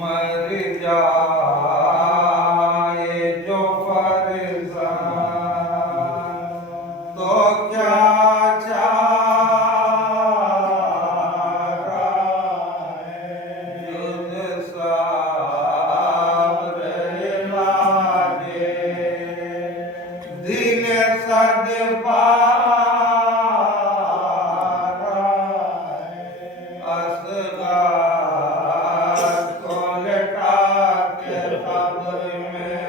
مر جائے جو فرزند تو کیا چارہ ہے جز صبر علاجِ دل صد پارہ اصغر کو لٹا کے قبر میں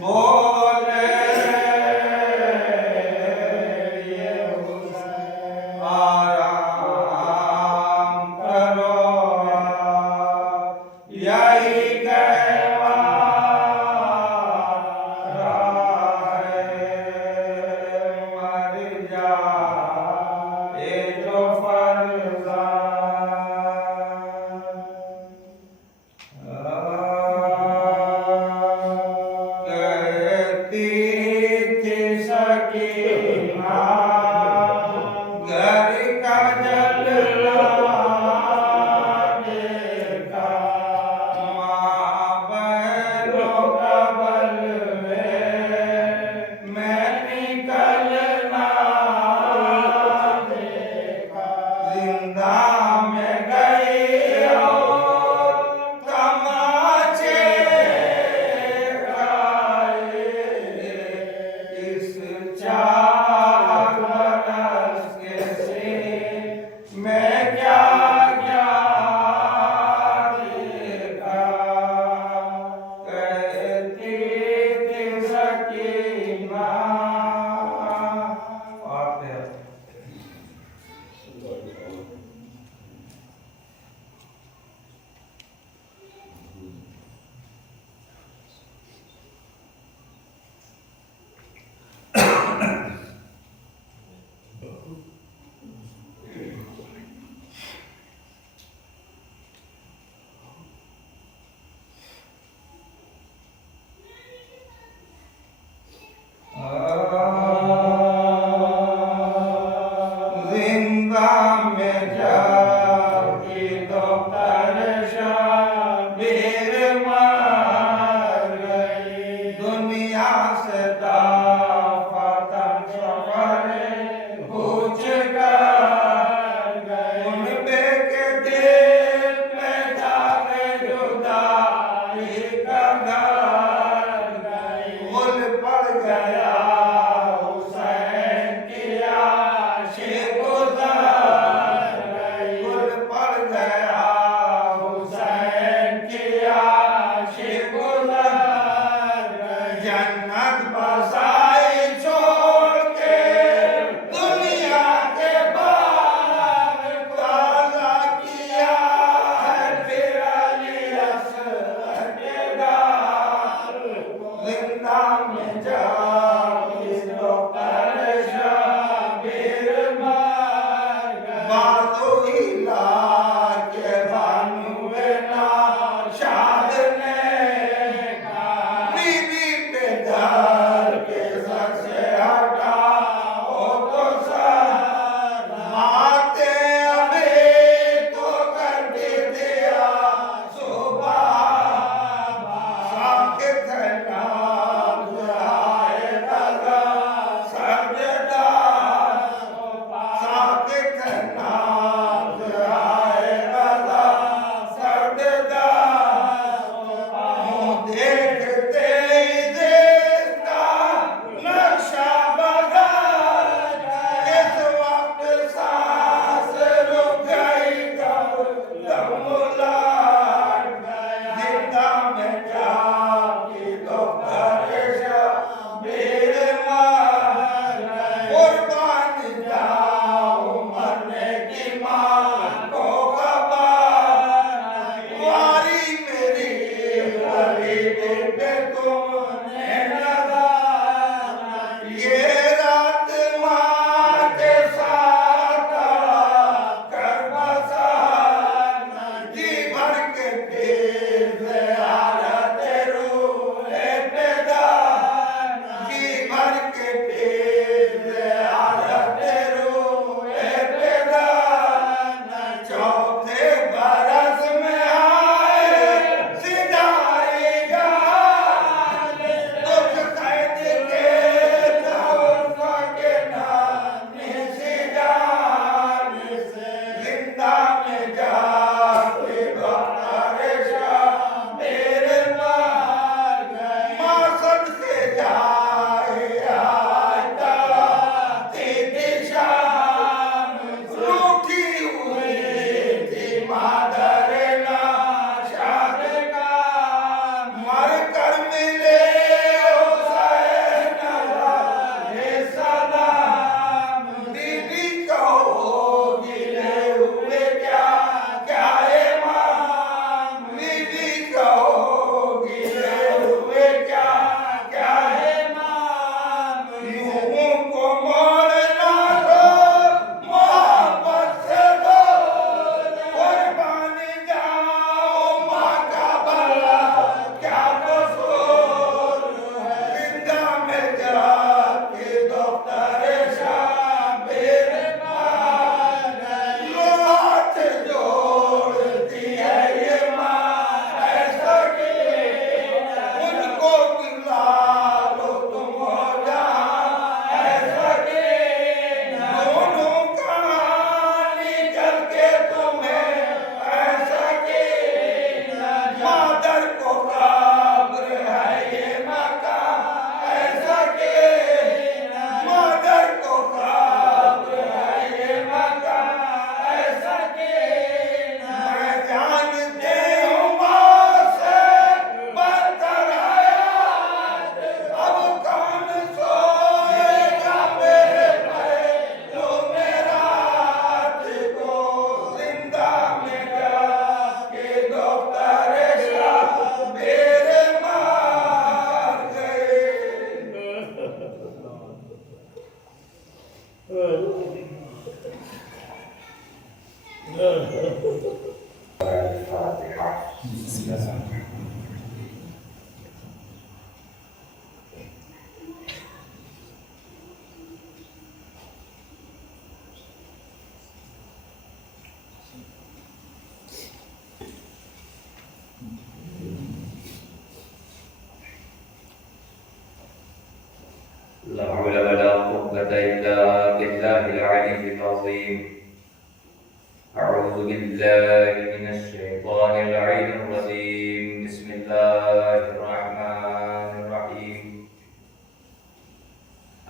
بولے یہ حسین آرام کرو یہی گہوارہ ہے مر جائے جو فرزند کہتی تھی سکینہ گھر کا جلنا دیکھا ماں بہنوں کا بلوے میں نکلنا دیکھا زندہ میں گئی اور تماچے کھائے اس 4 برس کے سین میں کیا کیا دیکھا کہتی تھی سکینہ فاتحہ زندہ میں جاتی دختر شبیر مر گئی دنیا سے دفتر سفر پوچھ کر گئی ان بے کے دل میں جاگ جدائی کا گھر گئی غل پڑ گیا حسین کی عاشق گزر گئی لا حول ولا قوة إلا بالله العلي العظيم. أعوذ بالله من الشيطان اللعين الرجيم. بسم الله الرحمن الرحيم.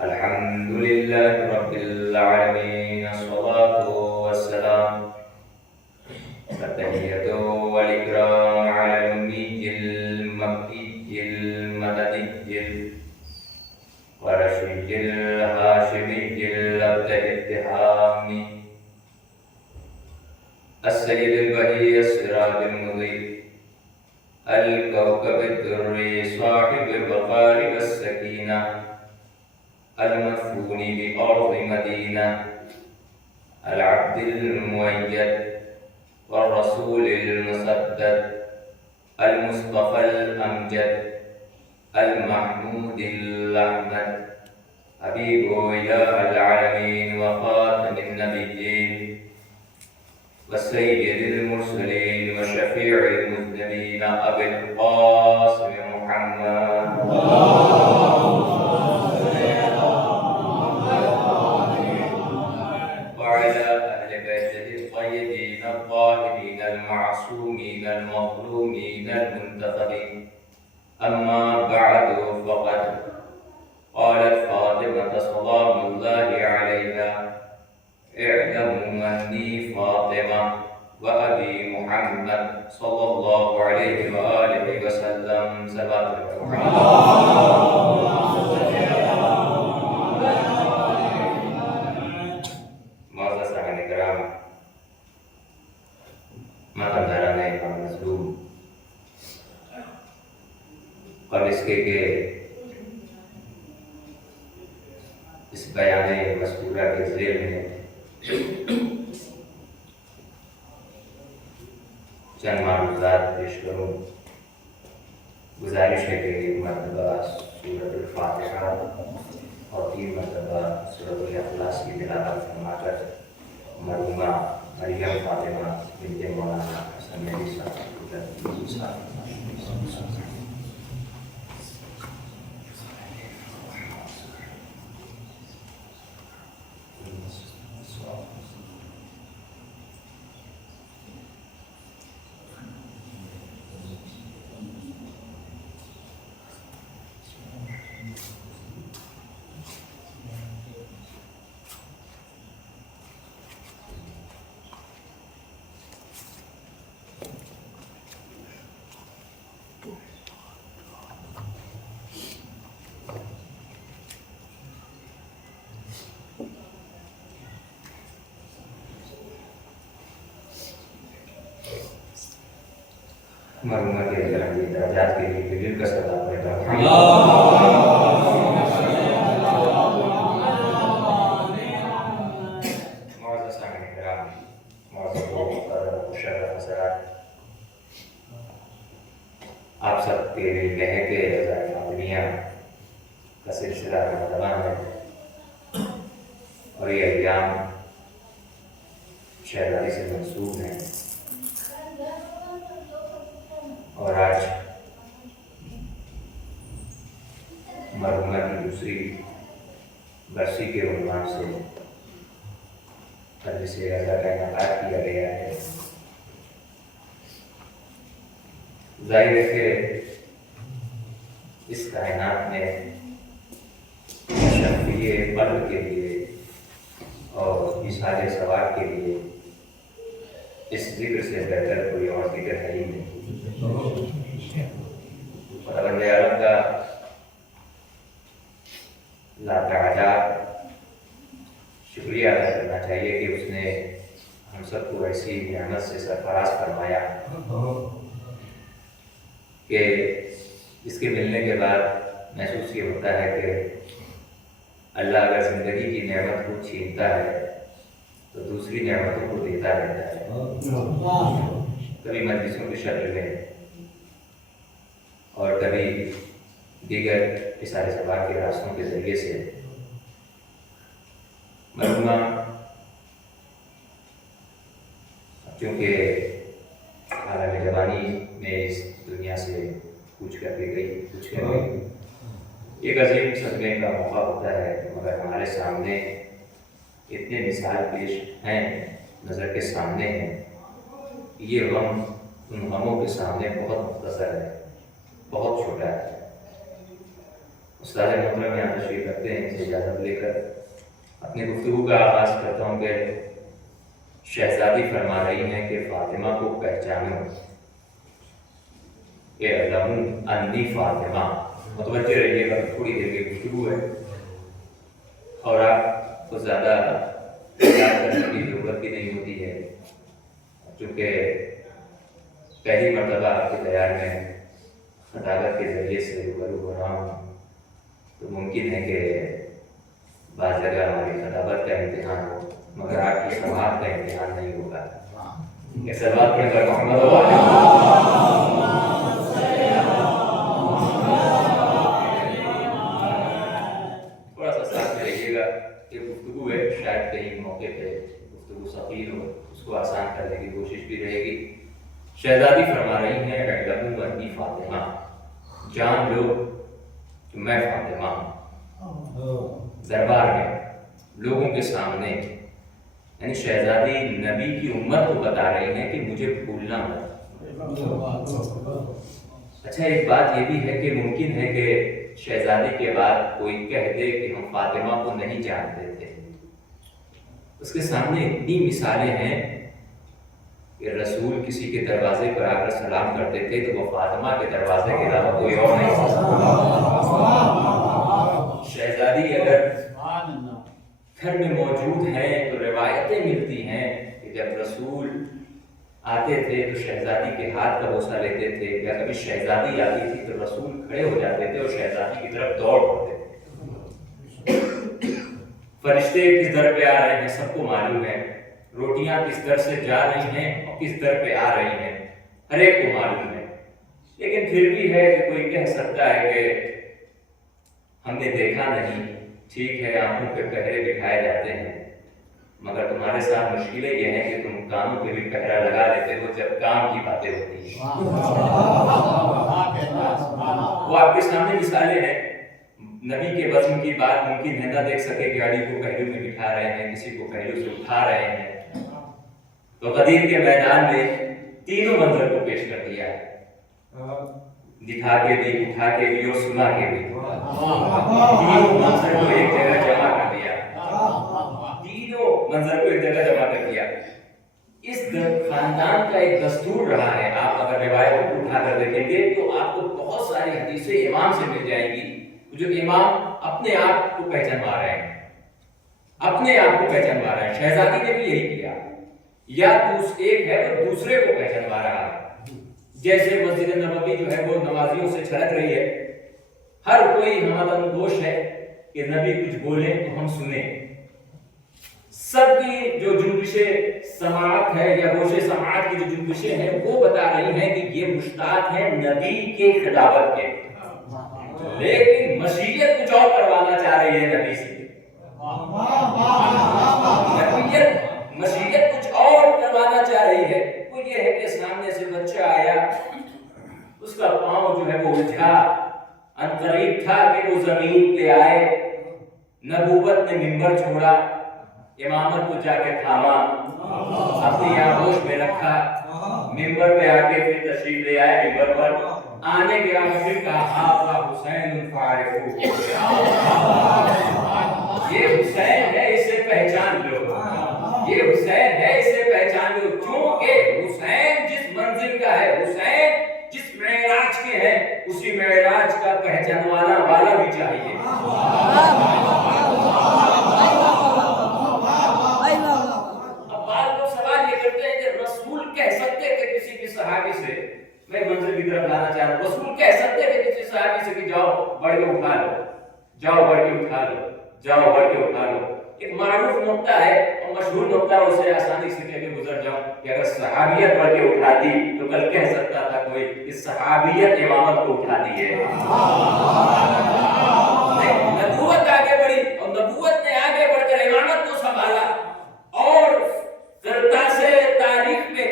الحمد لله رب العالمين. الصلاة والسلام التحية والإكرام على الأمي المكي المدني ورشيد الهاشمي الأبدع التهامي السيد البهي السراج المضيء الكوكب الدري صاحب البقار والسكينة المدفون بأرض مدينة العبد المؤيد والرسول المسدد المصطفى الأمجد المحمود الأحمد حبيب إله العالمين وخاتم النبيين والسيد المرسلين وشفيع المذنبين أبي القاسم محمد وعلى أهل بيته الطيبين الطاهرين المعصومين المظلومين المنتخبين. أما بعد فقد قالت فاطمة سلام الله عليها: اعلموا أني فاطمة وأبي محمد صلى الله عليه وآله وسلم سبقكم. معزز صاحبان کرام، ماتنداران امام مظلوم، اور اس کے اس بیان مذکورہ کے ذیل میں چند معلومات پیش کروں. گزارش ہے کہ ایک مرتبہ سورۃ الفاتحہ اور 3 مرتبہ سورۃ الاخلاص کی تلاوت فرما کر مرحومہ مریم فاطمہ بنت مولانا حسن علی صاحب مرحومہ کے درجات درجات کے لیے دل کا صدا پڑھتا ہوں. معزز سامعین کرام، معزز مشرف حضرات، آپ سب کے مہک رضائے فاطمیہ کا سلسلہ رمضان ہے اور یہ ایام شہزادی سے منسوب ہیں. اور آج مرحومہ کی دوسری برسی کے عنوان سے مجلس عزا کا انعقاد کیا گیا ہے. ظاہر ہے کہ اس کائنات میں شفیع قلب کے لیے اور اظہار ثواب کے لیے اس ذکر سے بہتر کوئی اور ذکر ہے ہی نہیں. خداوند عالم کا لاتعداد شکریہ ادا کرنا چاہیے کہ اس نے ہم سب کو ایسی نعمت سے سرفراز فرمایا کہ اس کے ملنے کے بعد محسوس یہ ہوتا ہے کہ اللہ اگر زندگی کی نعمت کو چھینتا ہے تو دوسری نعمتوں کو دیتا رہتا ہے، کبھی مجلسوں کی شکل میں اور کبھی دیگر اشارے ثواب کے راستوں کے ذریعے سے۔ مرحومہ چونکہ عالم جوانی میں اس دنیا سے کوچ کر کے گئی، ایک عظیم صدمے کا موقع ہوتا ہے، مگر ہمارے سامنے اتنے مثال پیش ہیں، نظر کے سامنے ہیں، یہ غم ان غموں کے سامنے بہت مختصر ہے، بہت چھوٹا ہے۔ استاد محترم یہاں تشریف رکھتے ہیں، ان سے اجازت لے کر اپنی گفتگو کا آغاز کرتا ہوں کہ شہزادی فرما رہی ہیں کہ فاطمہ کو پہچانو، اعلموا انی فاطمہ۔ متوجہ رہیے گا، تھوڑی دیر کی گفتگو ہے اور آپ کو زیادہ یاد کرنے کی ضرورت بھی نہیں ہوتی ہے، چونکہ پہلی مرتبہ آپ کے دیار میں خطابت کے ذریعے سے روبرو ہو رہا ہوں، تو ممکن ہے کہ بعض جگہ ہماری خطابت کا امتحان ہو، مگر آپ کی سماعت کا امتحان نہیں ہوگا۔ ایک سلوات پڑھ کر محمد تھوڑا سا ساتھ میں رہیے گا، یہ گفتگو ہے، شاید کہیں موقع پہ گفتگو ثقیل ہو، اس کو آسان کرنے کی کوشش بھی رہے گی۔ شہزادی فرما رہی ہیں اعلموا انی فاطمہ، جان لو کہ میں فاطمہ ہوں۔ دربار میں لوگوں کے سامنے، یعنی شہزادی نبی کی امت کو بتا رہی ہیں کہ مجھے بھولنا مت۔ اچھا، ایک بات یہ بھی ہے کہ ممکن ہے کہ شہزادی کے بعد کوئی کہہ دے کہ ہم فاطمہ کو نہیں جانتے تھے۔ اس کے سامنے اتنی مثالیں ہیں کہ رسول کسی کے دروازے پر آ کر سلام کرتے تھے تو وہ فاطمہ کے دروازے کے علاوہ کوئی اور نہیں تھا۔ شہزادی اگر گھر میں موجود ہیں تو روایتیں ملتی ہیں کہ جب رسول آتے تھے تو شہزادی کے ہاتھ کا بوسہ لیتے تھے، یا کبھی شہزادی آتی تھی تو رسول کھڑے ہو جاتے تھے اور شہزادی کی طرف دوڑ پڑتے تھے۔ فرشتے کس در پہ آ رہے ہیں سب کو معلوم ہے، روٹیاں کس در سے جا رہی ہیں اور کس در پہ آ رہی ہیں ہر ایک کو معلوم ہے، لیکن پھر بھی ہے کہ کوئی کہہ سکتا ہے کہ ہم نے دیکھا نہیں، ٹھیک ہے آنکھوں پہ پہرے بٹھائے جاتے ہیں، مگر تمہارے ساتھ مشکلیں یہ ہیں کہ تم کانوں پہ بھی پہرا لگا لیتے ہو جب کام کی باتیں ہوتی ہیں۔ وہ آپ کے سامنے مثالیں ہیں۔ نبی کے بزم کی بات ممکن ہے نہ دیکھ سکے کہ علی کو پہلو میں بٹھا رہے ہیں، کسی کو پہلو سے اٹھا رہے ہیں، تو غدیر کے میدان میں تینوں منظر کو پیش کر دیا ہے، دکھا کے بھی، اٹھا کے بھی اور سنا کے بھی، تینوں منظر کو ایک جگہ جمع کر دیا، تینوں منظر کو ایک جگہ جمع کر دیا۔ اس خاندان کا ایک دستور رہا ہے، آپ اگر روایتوں کو اٹھا کر دیکھیں گے تو آپ کو بہت ساری حدیثیں امام سے مل جائیں گی، جو امام اپنے آپ کو پہچانوا رہے ہیں، اپنے آپ کو پہچانوا رہے ہیں۔ شہزادی نے بھی یہی کیا، یا ایک ہے وہ دوسرے کو پہچانوا رہا ہے، جیسے مسجد نبوی جو ہے وہ نمازیوں سے چھلک رہی ہے، ہر کوئی ہمدن گوش ہے کہ نبی کچھ بولیں تو ہم سنیں، سب کی جو جنبشیں سماعت ہے یا گوش سماعت کی جو جنبشیں ہیں وہ بتا رہی ہیں کہ یہ مشتاق ہیں نبی کے خلافت کے، لیکن مشیت کچھ اور کروانا چاہ رہی ہے نبی سے، مشیت کچھ اور کروانا چاہ رہی ہے۔ وہ یہ ہے کہ سامنے سے بچہ آیا، اس کا پاؤں جو ہے وہ الجھا، عنقریب تھا کہ وہ زمین پہ آئے، نبوت نے منبر چھوڑا، امامت کو جا کے تھاما، اپنی آغوش میں رکھا، منبر پہ آ کے پھر تشریف لے آئے، منبر پر آنے کے بعد پھر کہا ہذا حسین فاعرفوہ، یہ حسین ہے اسے پہچان لو، یہ حسین ہے اسے پہچان لو، کیونکہ حسین جس منزل کا ہے، حسین جس معراج کے ہے، اسی معراج کا پہچانوانا والا بھی چاہیے۔ اب بعض لوگ سوال یہ کرتے ہیں کہ رسول کہہ سکتے کہ کسی بھی صحابی سے، میں منزل کی طرف لانا چاہ رہا ہوں، رسول کہہ سکتے کہ کسی صحابی سے کہ جاؤ بڑھ کے اٹھا لو، جاؤ بڑھ کے اٹھا لو، جاؤ بڑھ کے اٹھا لو۔ ایک معروف نقطہ ہے اور مشہور نقطہ اسے آسانی سے کہہ کے گزر جاؤں کہ اگر صحابیت بڑھ کے اٹھاتی تو کل کہہ سکتا تھا کوئی کہ صحابیت امامت کو اٹھاتی ہے. نبوت آگے بڑھی اور نبوت نے آگے بڑھ کر امامت کو سنبھالا اور کرتاسے تاریخ میں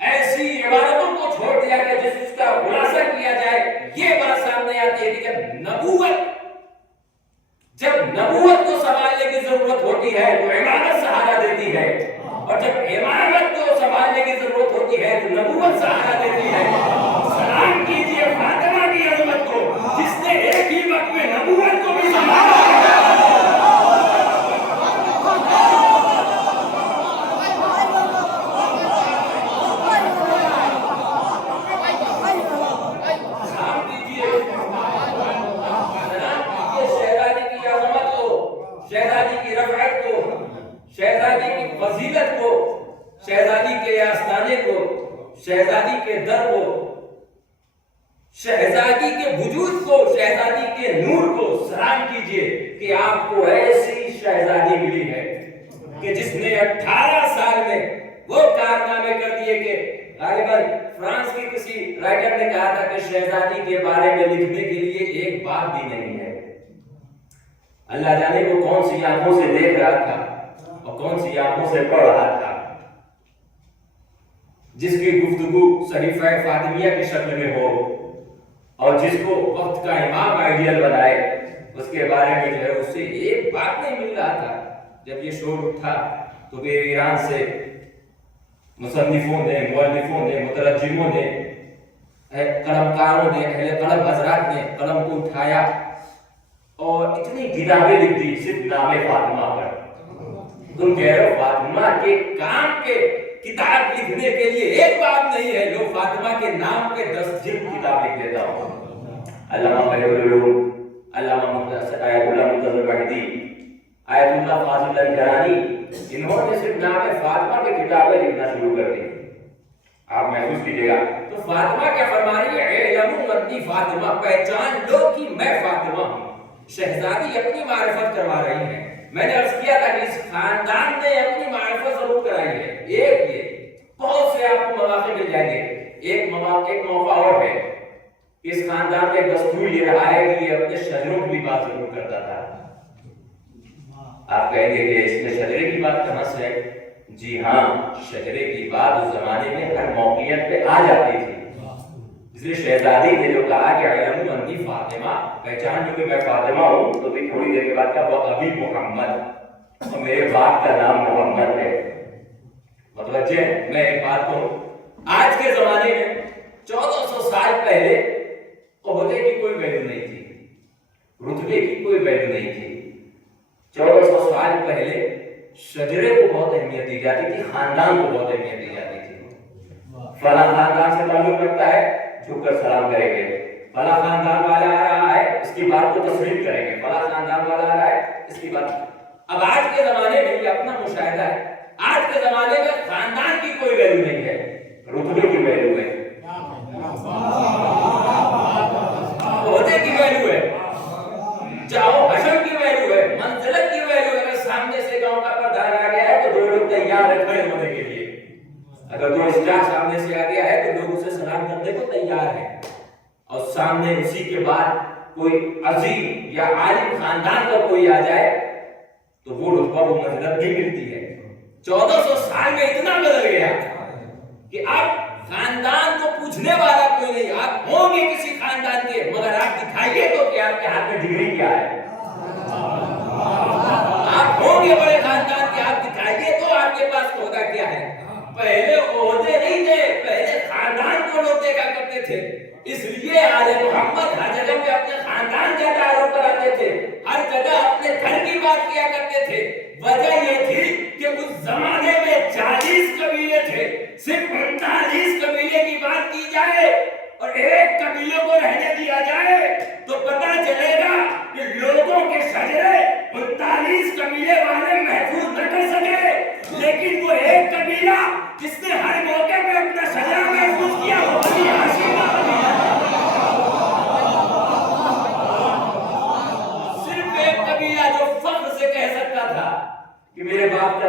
ایسی عبارتوں کو چھوڑ دیا کہ جس کا خلاصہ کیا جائے یہ بات سامنے آتی ہے کہ جب نبوت کو سنبھالنے کی ضرورت ہوتی ہے تو امامت سہارا دیتی ہے اور جب امامت کو سنبھالنے کی ضرورت ہوتی ہے تو نبوت سہارا دیتی ہے. سلام کیجیے فاطمہ کی عظمت کو جس نے ایک ہی وقت میں نبوت کو بھی سنبھالا. شہزادی کی رفعت کو، شہزادی کی فضیلت کو، شہزادی کے آستانے کو، شہزادی کے در کو، شہزادی کے وجود کو، شہزادی کے نور کو سلام کیجئے کہ آپ کو ایسی شہزادی ملی ہے کہ جس نے 18 سال میں وہ کارنامے کر دیے کہ غالباً فرانس کی کسی رائٹر نے کہا تھا کہ شہزادی کے بارے میں لکھنے کے لیے ایک بات بھی نہیں ہے. اللہ جانے وہ کون سی آنکھوں سے دیکھ رہا تھا اور کون سی آنکھوں سے پڑھ رہا تھا جس کی گفتگو صحیفہ فاطمیہ کی شکل میں ہو اور جس کو وقت کا امام آئیڈیل بنائے. اس کے بارے میں جو ہے اس سے ایک بات نہیں مل رہا تھا. جب یہ شور اٹھا تو پھر ایران سے مصنفوں نے، مؤلفوں نے، مترجموں نے، قلمکاروں نے، اہل قلم حضرات نے قلم کو اٹھایا اور اتنی کتابیں لکھ دی صرف نام فاطمہ پر. تم کہہ رہے ہو فاطمہ کے کام کے کتاب لکھنے کے لیے ایک بات نہیں ہے، لو فاطمہ کے نام کے 10 جلد کتاب لکھ دیتا ہوں. علامہ ملک العلوم، علامہ آیت اللہ منتظر وحدی، آیت اللہ فاضل الجرانی، انہوں نے صرف نام فاطمہ کے کتابیں لکھنا شروع کر دی. آپ محسوس کیجئے گا تو فاطمہ کیا فرما رہی ہے؟ اعلموا انی فاطمہ، پہچان لو کہ میں فاطمہ ہوں. شہزادی اپنی معرفت کروا رہی ہیں. میں نے عرض کیا تھا کہ اس خاندان نے اپنی معرفت ضرور کرائی ہے. ایک یہ بہت سے آپ کو مواقع مل جائیں گے. ایک موقع اور ہے. اس خاندان کا دستور یہ رہا ہے کہ یہ اپنے شجروں کی بھی بات ضرور کرتا تھا. آپ کہیں گے کہ اس میں شجرے کی بات کہاں سے ہے؟ جی ہاں، شجرے کی بات اس زمانے میں ہر موقعیت پہ آ جاتی تھی. اس لیے شہزادی نے جو کہا کہ اعلموا انی فاطمہ، پہچان جو کہ میں فاطمہ ہوں، تو بھی تھوڑی دیر کے بعد کہا وہ ابی محمد، اور میرے باپ کا نام محمد ہے. متوجہ میں ایک بات کہوں، آج کے زمانے میں 1400 سال پہلے عہدے کی کوئی ویلیو نہیں تھی، رتبے کی کوئی ویلیو نہیں تھی. 1400 سال پہلے شجرے کو بہت اہمیت دی جاتی تھی، خاندان کو بہت اہمیت دی جاتی تھی. فلاں خاندان سے تعلق رکھتا ہے، جھک کر سلام کریں گے. فلاں خاندان والا آ رہا ہے، اس کی بات کو تسلیم کریں گے. فلاں خاندان والا آ رہا ہے، اس کی بات. اب آج کے زمانے میں یہ اپنا مشاہدہ ہے. آج کے زمانے میں خاندان کی کوئی ویلیو نہیں ہے، رتبے کی ویلیو ہے، عہدے کی ویلیو ہے، جاؤ حشر کی ویلیو ہے، منزلت کی ویلیو ہے. اگر سامنے سے گاؤں کا پردھان آ گیا ہے تو دو لوگ تیار ہے کھڑے ہونے کے لیے. اگر کوئی اسٹار سامنے سے آ گیا ہے تو لوگ اسے سلام کرنے کو تیار ہیں. اور سامنے اسی کے بعد کوئی عظیم یا عالم خاندان کا کوئی آ جائے تو وہ رتبہ وہ منزلت نہیں ملتی ہے. 1400 سال میں اتنا بدل گیا کہ اب خاندان کو پوچھنے والا کوئی نہیں. آپ ہوں گے کسی خاندان کے، مگر آپ دکھائیے تو کہ آپ کے ہاتھ میں ڈگری کیا ہے. آپ ہوں گے بڑے خاندان کے، آپ دکھائیے تو آپ کے پاس عہدہ کیا ہے. پہلے عہدے نہیں تھے، پہلے خاندان کو لوگ دیکھا کرتے تھے. اس لیے آل محمد ہر جگہ پہ اپنے خاندان کا تعارف کراتے تھے، ہر جگہ اپنے گھر کی بات کیا کرتے تھے. وجہ یہ تھی کہ اس زمانے میں 40 قبیلے تھے، صرف 39 قبیلے کی بات کی جائے اور ایک قبیلے کو رہنے دیا جائے تو پتہ چلے گا کہ لوگوں کے شجرے 39 قبیلے والے محفوظ نہ کر سکے. لیکن وہ ایک قبیلہ جس نے ہر موقع پہ اپنا شجرہ محفوظ کیا وہ بنی ہاشم کا قبیلہ. صرف ایک قبیلہ جو فخر سے کہہ سکتا تھا کہ میرے باپ کا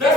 10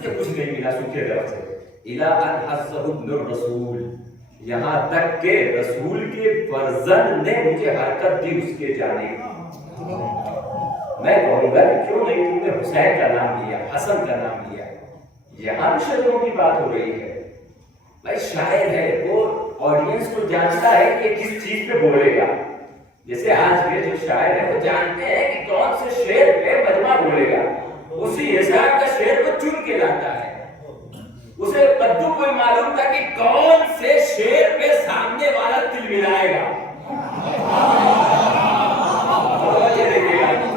مجھے کچھ نہیں ملا سوکھے درخت سے. الا ان حسہ ابن الرسول, یہاں تک کہ رسول کے فرزند نے مجھے حرکت دی اس کے جانے کی. میں کہوں گا کہ کیوں نہیں تم نے حسین کا نام لیا, حسن کا نام لیا. یہاں بھی شجروں کی بات ہو رہی ہے. بھائی شاعر ہے, وہ آڈینس کو جانتا ہے کہ کس چیز پہ بولے گا. جیسے آج کے جو شاعر ہے وہ جانتے ہیں کہ کون سے شعر پہ مجمع بولے گا, اسی حساب کا شعر کو چن کے لاتا ہے. اسے قدو کو معلوم تھا کہ کون سے شعر پہ سامنے والا تل ملائے گا,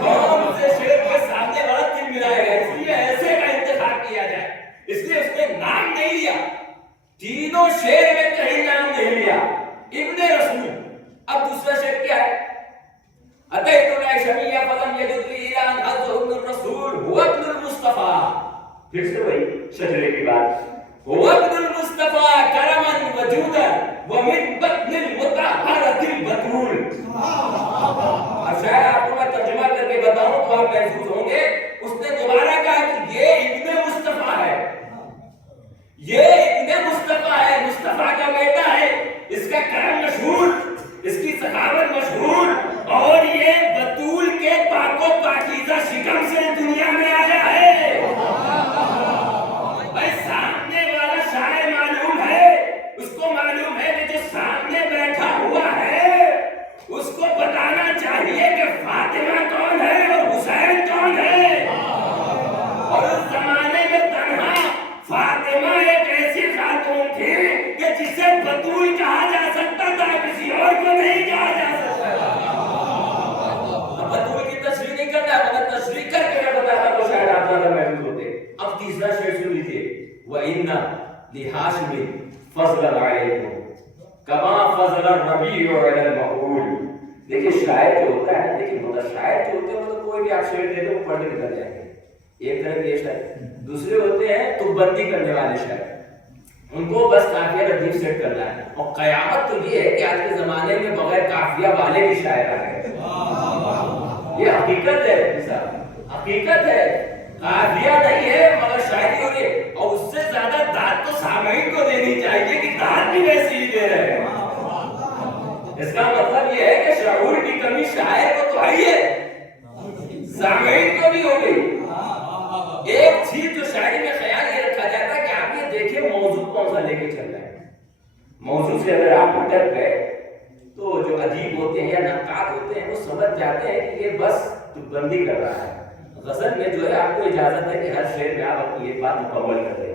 کون سے شعر پہ سامنے والا تل ملائے گا. اس لیے ایسے کا انتخاب کیا جائے. اس لیے اس نے نام نہیں لیا, تینوں شعر میں کہیں نام نہیں لیا, ابن رسول. اب دوسرا شعر کیا ہے؟ اتیت العشمیہ فلم یجد لی الا ان حظہ ابن الرسول هو ابن المصطفیٰ. پھر سے وہی شجرے کی بات, هو ابن المصطفیٰ کرما وجودا ومن بطن المطہرۃ البتول. اب شاید آپ کو میں ترجمہ کر کے بتاؤں تو آپ محسوس ہوں گے. اس نے دوبارہ کہا کہ یہ ابن مصطفیٰ ہے, یہ ابن مصطفیٰ ہے, مصطفیٰ کا بیٹا ہے, اس کا کرم مشہور, اس کی سخاوت مشہور, اور یہ بطول کے پاک و پاکیزہ شکم سے دنیا میں آیا ہے. بھائی سامنے والا شاعر معلوم ہے, اس کو معلوم ہے کہ جو سامنے بیٹھا ہوا ہے اس کو بتانا چاہیے کہ فاطمہ کون ہے اور حسین کون ہے. اور اس زمانے میں تنہا فاطمہ ایک ایسی خاتون تھی کہ جسے بطول کہا جا سکتا تھا, کسی اور کو نہیں کہا جا سکتا تھا. بطول کی تصریح نہیں کرتا, مگر تصریح کر کے بتاتا تو شاید آپ زیادہ محسوس ہوتے. اب تیسرا شعر سن لیجیے, وَإِنَّ لِحَاشِمٍ فَضْلًا عَلَيْكُمْ كَمَا فَضْلَ الرَّبِيعُ عَلَى الْمَحْمُولِ. دیکھیے شاعر جو ہوتا ہے, دیکھیے شاعر جو ہوتے ہیں وہ تو کوئی بھی آپ شعر دے دو وہ پڑھ کے نکل جائیں گے. ایک طرح کے شاعر. دوسرے ہوتے ہیں تو بندی کرنے والے شاعر, ان کو بس قافیہ ردیف سیٹ کرنا ہے. اور قیامت تو یہ ہے کہ آج کے زمانے میں بغیر قافیہ والے بھی شاعر آ گئے. یہ حقیقت ہے صاحب, حقیقت ہے. قافیہ نہیں ہے مگر شاعری ہو رہی ہے, اور اس سے زیادہ داد تو سامعین کو دینی چاہیے کہ داد بھی ویسی ہی دے رہے ہیں. اس کا مطلب یہ ہے کہ شعور کی کمی شاعر کو تو آئی ہے, سامعین کو بھی ہو گئی. ایک چیز جو شاعری میں خیال یہ رکھا جاتا ہے کہ آپ یہ دیکھیں موضوع کون سا لے کے چل رہے ہیں. موضوع سے اگر آپ اٹک گئے تو جو ادیب ہوتے ہیں یا نقاد ہوتے ہیں وہ سمجھ جاتے ہیں کہ یہ بس بندی کر رہا ہے. غزل میں جو ہے آپ کو اجازت ہے کہ ہر شعر میں آپ اپنی ایک بات مکمل کر دیں,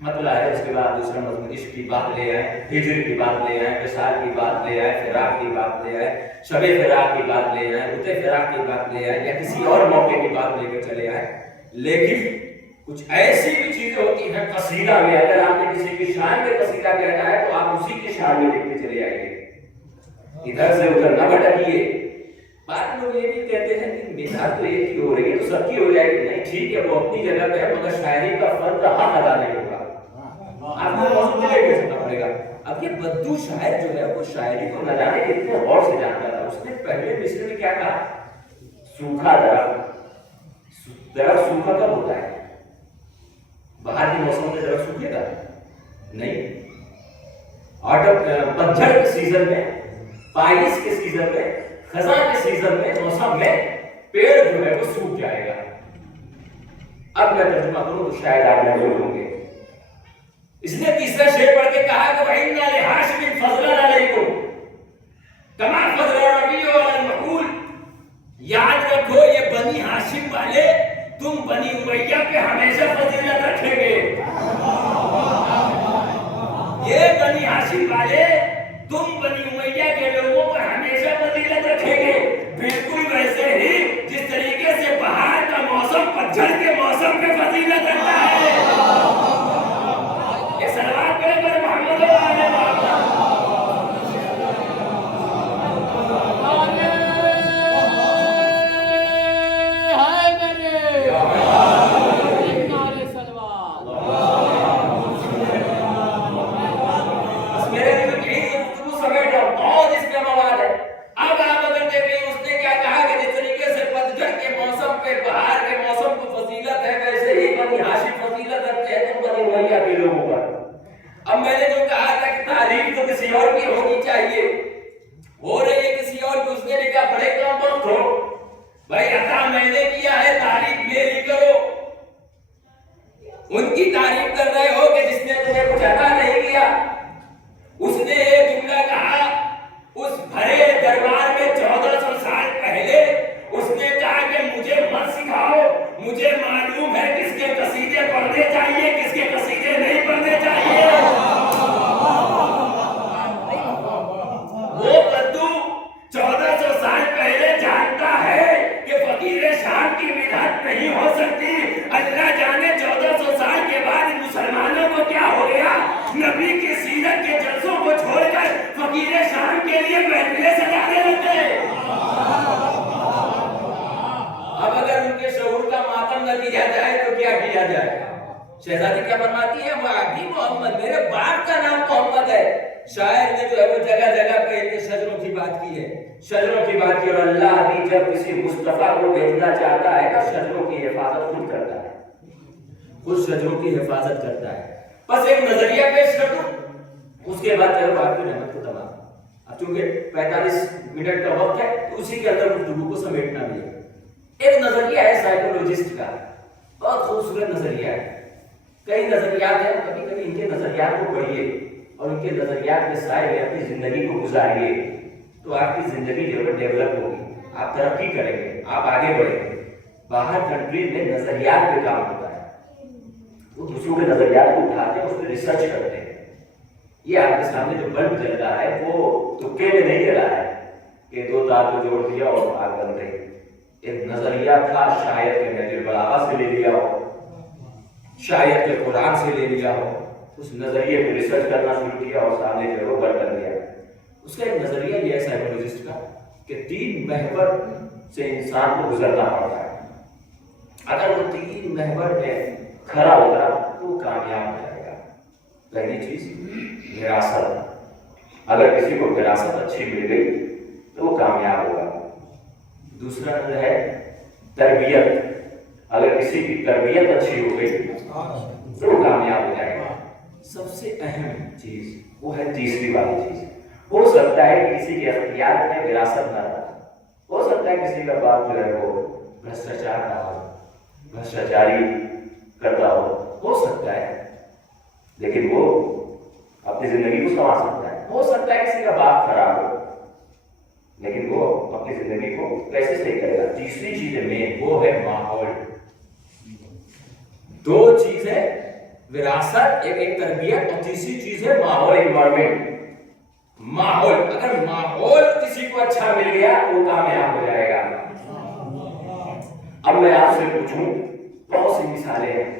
مطلب ہے. اس کے بعد دوسرا مضمون عشق کی بات لے آئیں, ہجر کی بات لے آئیں, وصال کی بات لے آئیں, فراق کی بات لے آئیں, شب فراق کی بات لے آئیں, رت فراق کی بات لے آئیں, یا کسی اور موقع کی بات لے کر چلے آئیں. لیکن کچھ ایسی بھی چیزیں ہوتی ہیں قصیدہ میں, اگر آپ نے کسی کی شان میں قصیدہ کہنا ہے تو آپ اسی کی شان میں لکھتے چلے آئیے, ادھر سے ادھر نہ بھٹکیے. بعض لوگ یہ بھی کہتے ہیں کہ مثال تو ایک ہی ہو رہی ہے تو سب کی ہو جائے گی. نہیں, ٹھیک ہے وہ اپنی جگہ پہ ہے, مگر شاعری کا فن کا حق ادا نہیں ہوگا, آپ کو موضوع لے کے چلنا پڑے گا. اب یہ بدو شاعر جو ہے وہ شاعری کو نہ جانے کتنے غور سے جانتا تھا. اس نے پہلے مصرے میں کیا کہا, سوکھا درخت. درخت سوکھا کب ہوتا ہے؟ باہر کے موسم میں درخت سوکھے گا نہیں. پتجھڑ کے سیزن میں, پائیس کے سیزن میں, خزاں کے سیزن میں, موسم میں پیڑ جو ہے وہ سوکھ جائے گا. اب میں ترجمہ کروں تو شاید آپ محظوظ ہوں گے. اس نے تیسرا شعر پڑھ کے کہا کہ وَإِنَّ لِحَاشِمٍ فَضْلًا عَلَيْكُمْ كَمَا فَضْلَ الرَّبِيعُ عَلَى الْمَحْمُولِ. یاد رکھو یہ بنی ہاشم والے تم بنی امیہ پہ ہمیشہ فضیلت رکھیں گے. یہ بنی ہاشم والے تم بنی امیہ کے لوگوں پر ہمیشہ فضیلت رکھیں گے. بالکل ویسے ہی جس طریقے سے بہار کا موسم پتجھڑ کے موسم پہ فضیلت رکھتا ہے. ایک صلوات پڑھیں پر محمد و آل محمد. اب میں نے جو کہا تھا کہ تعریف تو کسی اور کی ہونی چاہیے، ہو رہی ہے کسی اور کی، اس نے لکھا بڑے کام مت ہو بھائی، عطا میں نے کیا ہے، تعریف میری کرو۔ ان کی تعریف کر رہے ہو کہ جس نے تمہیں کچھ عطا نہیں کیا۔ اس نے یہ جملہ کہا اس بھرے دربار میں 1400 سال پہلے، اس نے کہا کہ مجھے مت سکھاؤ، مجھے معلوم ہے کس کے قصیدے پڑھنے چاہیے، کس کے قصیدے نہیں پڑھنے چاہیے۔ وہ بدو 1400 سال پہلے جانتا ہے کہ فقیر شام کی مدحت نہیں ہو سکتی۔ اللہ جانے 1400 سال کے بعد مسلمانوں کو کیا ہو گیا، نبی کی سیرت کے جلسوں کو چھوڑ کر فقیر شام کے لیے محفلیں سجانے لگے۔ اب اگر ان کے شعور کا ماتم نہ کیا جائے تو کیا کیا جائے؟ شہزادی کیا فرماتی ہے، وہ آگی محمد، میرے باپ کا نام محمد ہے۔ شاعر نے جو ہے وہ جگہ جگہ پہ ان کے شجروں کی بات کی ہے، شجروں کی بات کی، اور اللہ بھی جب کسی مصطفیٰ کو بھیجنا چاہتا ہے تو شجروں کی حفاظت خود کرتا ہے، خود شجروں کی حفاظت کرتا ہے۔ بس ایک نظریہ پیش کر دوں، اس کے بعد جو آپ کی رحمت کو تمام۔ اب چونکہ 45 منٹ کا وقت ہے تو اسی کے اندر گفتگو کو سمیٹنا بھی ہے۔ ایک نظریہ ہے سائیکولوجسٹ کا، بہت خوبصورت نظریہ ہے۔ کئی نظریات ہیں، کبھی کبھی ان کے نظریات کو پڑھیے اور ان کے نظریات کے سائے میں اپنی زندگی کو گزاریے تو آپ کی زندگی جو ہے ڈیولپ ہوگی، آپ ترقی کریں گے، آپ آگے بڑھیں گے۔ باہر کنٹریز میں نظریات پہ کام ہوتا ہے، وہ دوسروں کے نظریات کو اٹھاتے ہیں، اس پہ ریسرچ کرتے ہیں۔ یہ آپ کے سامنے جو بلب جل رہا ہے وہ تکے میں نہیں جلا ہے کہ 2 تار کو جوڑ دیا اور آگ بن گئی۔ ایک نظریہ تھا، شاید کہ نہج البلاغہ سے لے لیا ہو، شاید کہ قرآن سے لے لیا ہو، اس نظریے پہ ریسرچ کرنا شروع کیا اور سامنے جو ہے وہ بڑھ کر گیا۔ اس کا ایک نظریہ یہ ہے سائیکولوجسٹ کا کہ 3 محور سے انسان کو گزرنا پڑتا ہے۔ اگر وہ 3 محور میں کھڑا ہوگا تو وہ کامیاب ہو جائے گا۔ پہلی چیز وراثت، اگر کسی کو وراثت اچھی مل گئی تو وہ کامیاب ہوگا۔ دوسرا ہے تربیت، اگر کسی کی تربیت اچھی ہو گئی تو وہ کامیاب ہو جائے گا۔ سب سے اہم چیز وہ ہے تیسری والی چیز، ہو سکتا ہے کہ کسی کے اختیار میں وراثت نہ ہو سکتا ہے کسی کا باپ جو ہے وہ بھرشٹاچار رہا ہو، بھرشٹاچاری کرتا ہو سکتا ہے، لیکن وہ اپنی زندگی کو سنوار سکتا ہے۔ ہو سکتا ہے کسی کا باپ خراب ہو لیکن وہ اپنی زندگی کو کیسے صحیح کرے گا۔ تیسری چیز مین وہ ہے ماحول۔ 2 چیزیں، وراثت ایک تربیت، اور تیسری چیز ہے ماحول، انوائرمنٹ۔ ماحول، اگر ماحول کسی کو اچھا مل گیا تو وہ کامیاب ہو جائے گا۔ اب میں آپ سے پوچھوں، بہت سی مثالیں ہیں،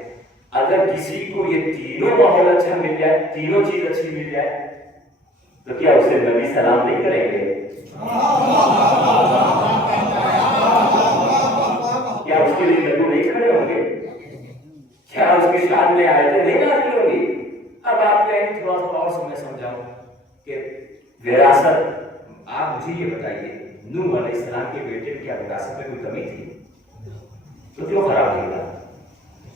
اگر کسی کو یہ تینوں ماحول اچھا مل جائے، تینوں چیز اچھی مل جائے تو کیا اسے نبی سلام نہیں کریں گے؟ کیا اس کے لیے لڈو نہیں کھڑے ہوں گے؟ کیا اس کی شان میں آیتیں نہیں نازل ہوں گی؟ اب آپ کہیں تھوڑا سا اور سے میں سمجھاؤں کہ وراثت، آپ مجھے یہ بتائیے نوح علیہ السلام کے بیٹے کیا وراثت میں کوئی کمی تھی تو کیوں خراب نہیں تھا؟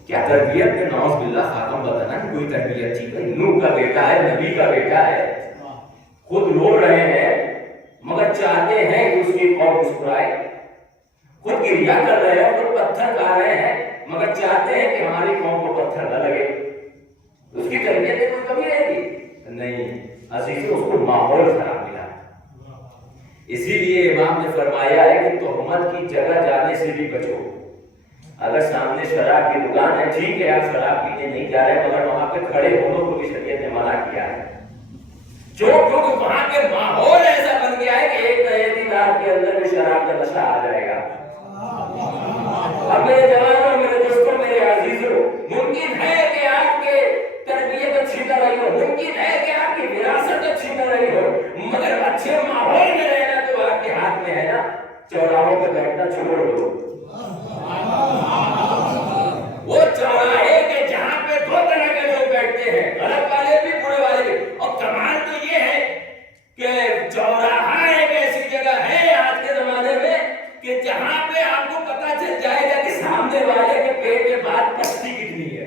کیا تربیت میں نعوذ باللہ خاتم بتانا کہ کوئی تربیت تھی؟ نوح کا بیٹا ہے، نبی کا بیٹا ہے، خود رو رہے ہیں مگر چاہتے ہیں کہ اس کی قوم مسکرائے، خود گریہ کر رہے ہیں، خود پتھر کھا رہے ہیں مگر چاہتے ہیں کہ ہماری قوم کو پتھر نہ لگے۔ اس کی تربیت میں کوئی کمی رہے گی نہیں، عزیزوں اس کو ماحول خراب ملا۔ اسی لیے امام نے فرمایا ہے کہ تہمت کی جگہ جانے سے بھی بچو۔ اگر سامنے شراب کی دکان ہے، ٹھیک ہے آپ شراب پینے نہیں جا رہے مگر وہاں پہ کھڑے ہونے کو بھی شریعت نے منع کیا ہے، کیونکہ وہاں کے ماحول ایسا بن گیا ہے کہ ایک نئے دن آپ کے اندر میں شراب کا نشہ آ جائے گا۔ اب میرے جوانوں، میرے دوستوں، میرے عزیزوں، ممکن ہے کہ آپ کے تربیت اچھی نہ رہی ہو، ممکن ہے کہ آپ کی وراثت اچھی نہ رہی ہو، مگر اچھے ماحول میں رہنا تو آپ کے ہاتھ میں ہے نا۔ چوراہوں پہ بیٹھنا چھوڑ دو، وہ چوراہے کے جہاں پہ 2 طرح کے لوگ بیٹھتے ہیں، غلط والے بھی، برے والے بھی۔ اور کمال تو یہ ہے کہ چوراہا ایک ایسی جگہ ہے آج کے زمانے میں کہ جہاں پہ آپ کو پتا چل جائے گا کہ سامنے والے کے پیٹ میں بات پستی کتنی ہے،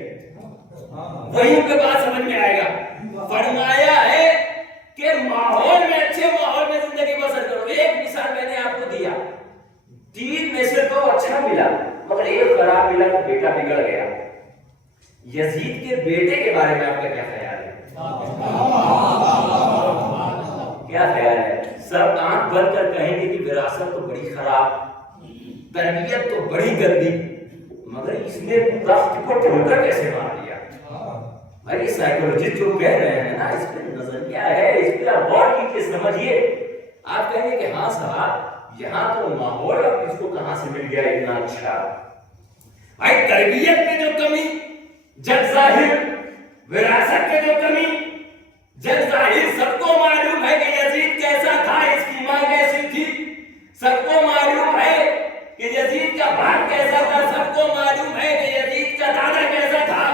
وہیں پہ بات سمجھ میں آئے گا۔ فرمایا ہے کہ ماحول میں اچھے ماحول میں زندگی بسر کرو. ایک مثال میں نے آپ کو دیا, 3 میں سے 2 اچھا ملا مگر ایک خراب ملا تو بیٹا بگڑ گیا. یزید کے بیٹے کے بارے میں آپ کا کیا خیال ہے؟ کیا خیال ہے؟ سب آنکھ بند کر کہیں گے کہ وراثت تو بڑی خراب, تربیت تو بڑی گندی, مگر اس نے تخت کو ٹھوکر کیسے مار دیا؟ بھائی سائیکولوجسٹ جو کہہ رہے ہیں نا, اس پہ نظریہ ہے, اس پہ آپ غور کیجیے, سمجھیے. آپ کہیں گے کہ ہاں صاحب یہاں تو ماحول اب اس کو کہاں سے مل گیا اتنا اچھا. بھائی تربیت میں جو کمی جگ ظاہر, وراثت میں جو کمی جگ ظاہر. سب کو معلوم ہے کہ یزید کیسا تھا, اس کی ماں کیسی تھی. سب کو معلوم ہے کہ یزید کا باپ کیسا تھا. سب کو معلوم ہے کہ یزید کا دادا کیسا تھا.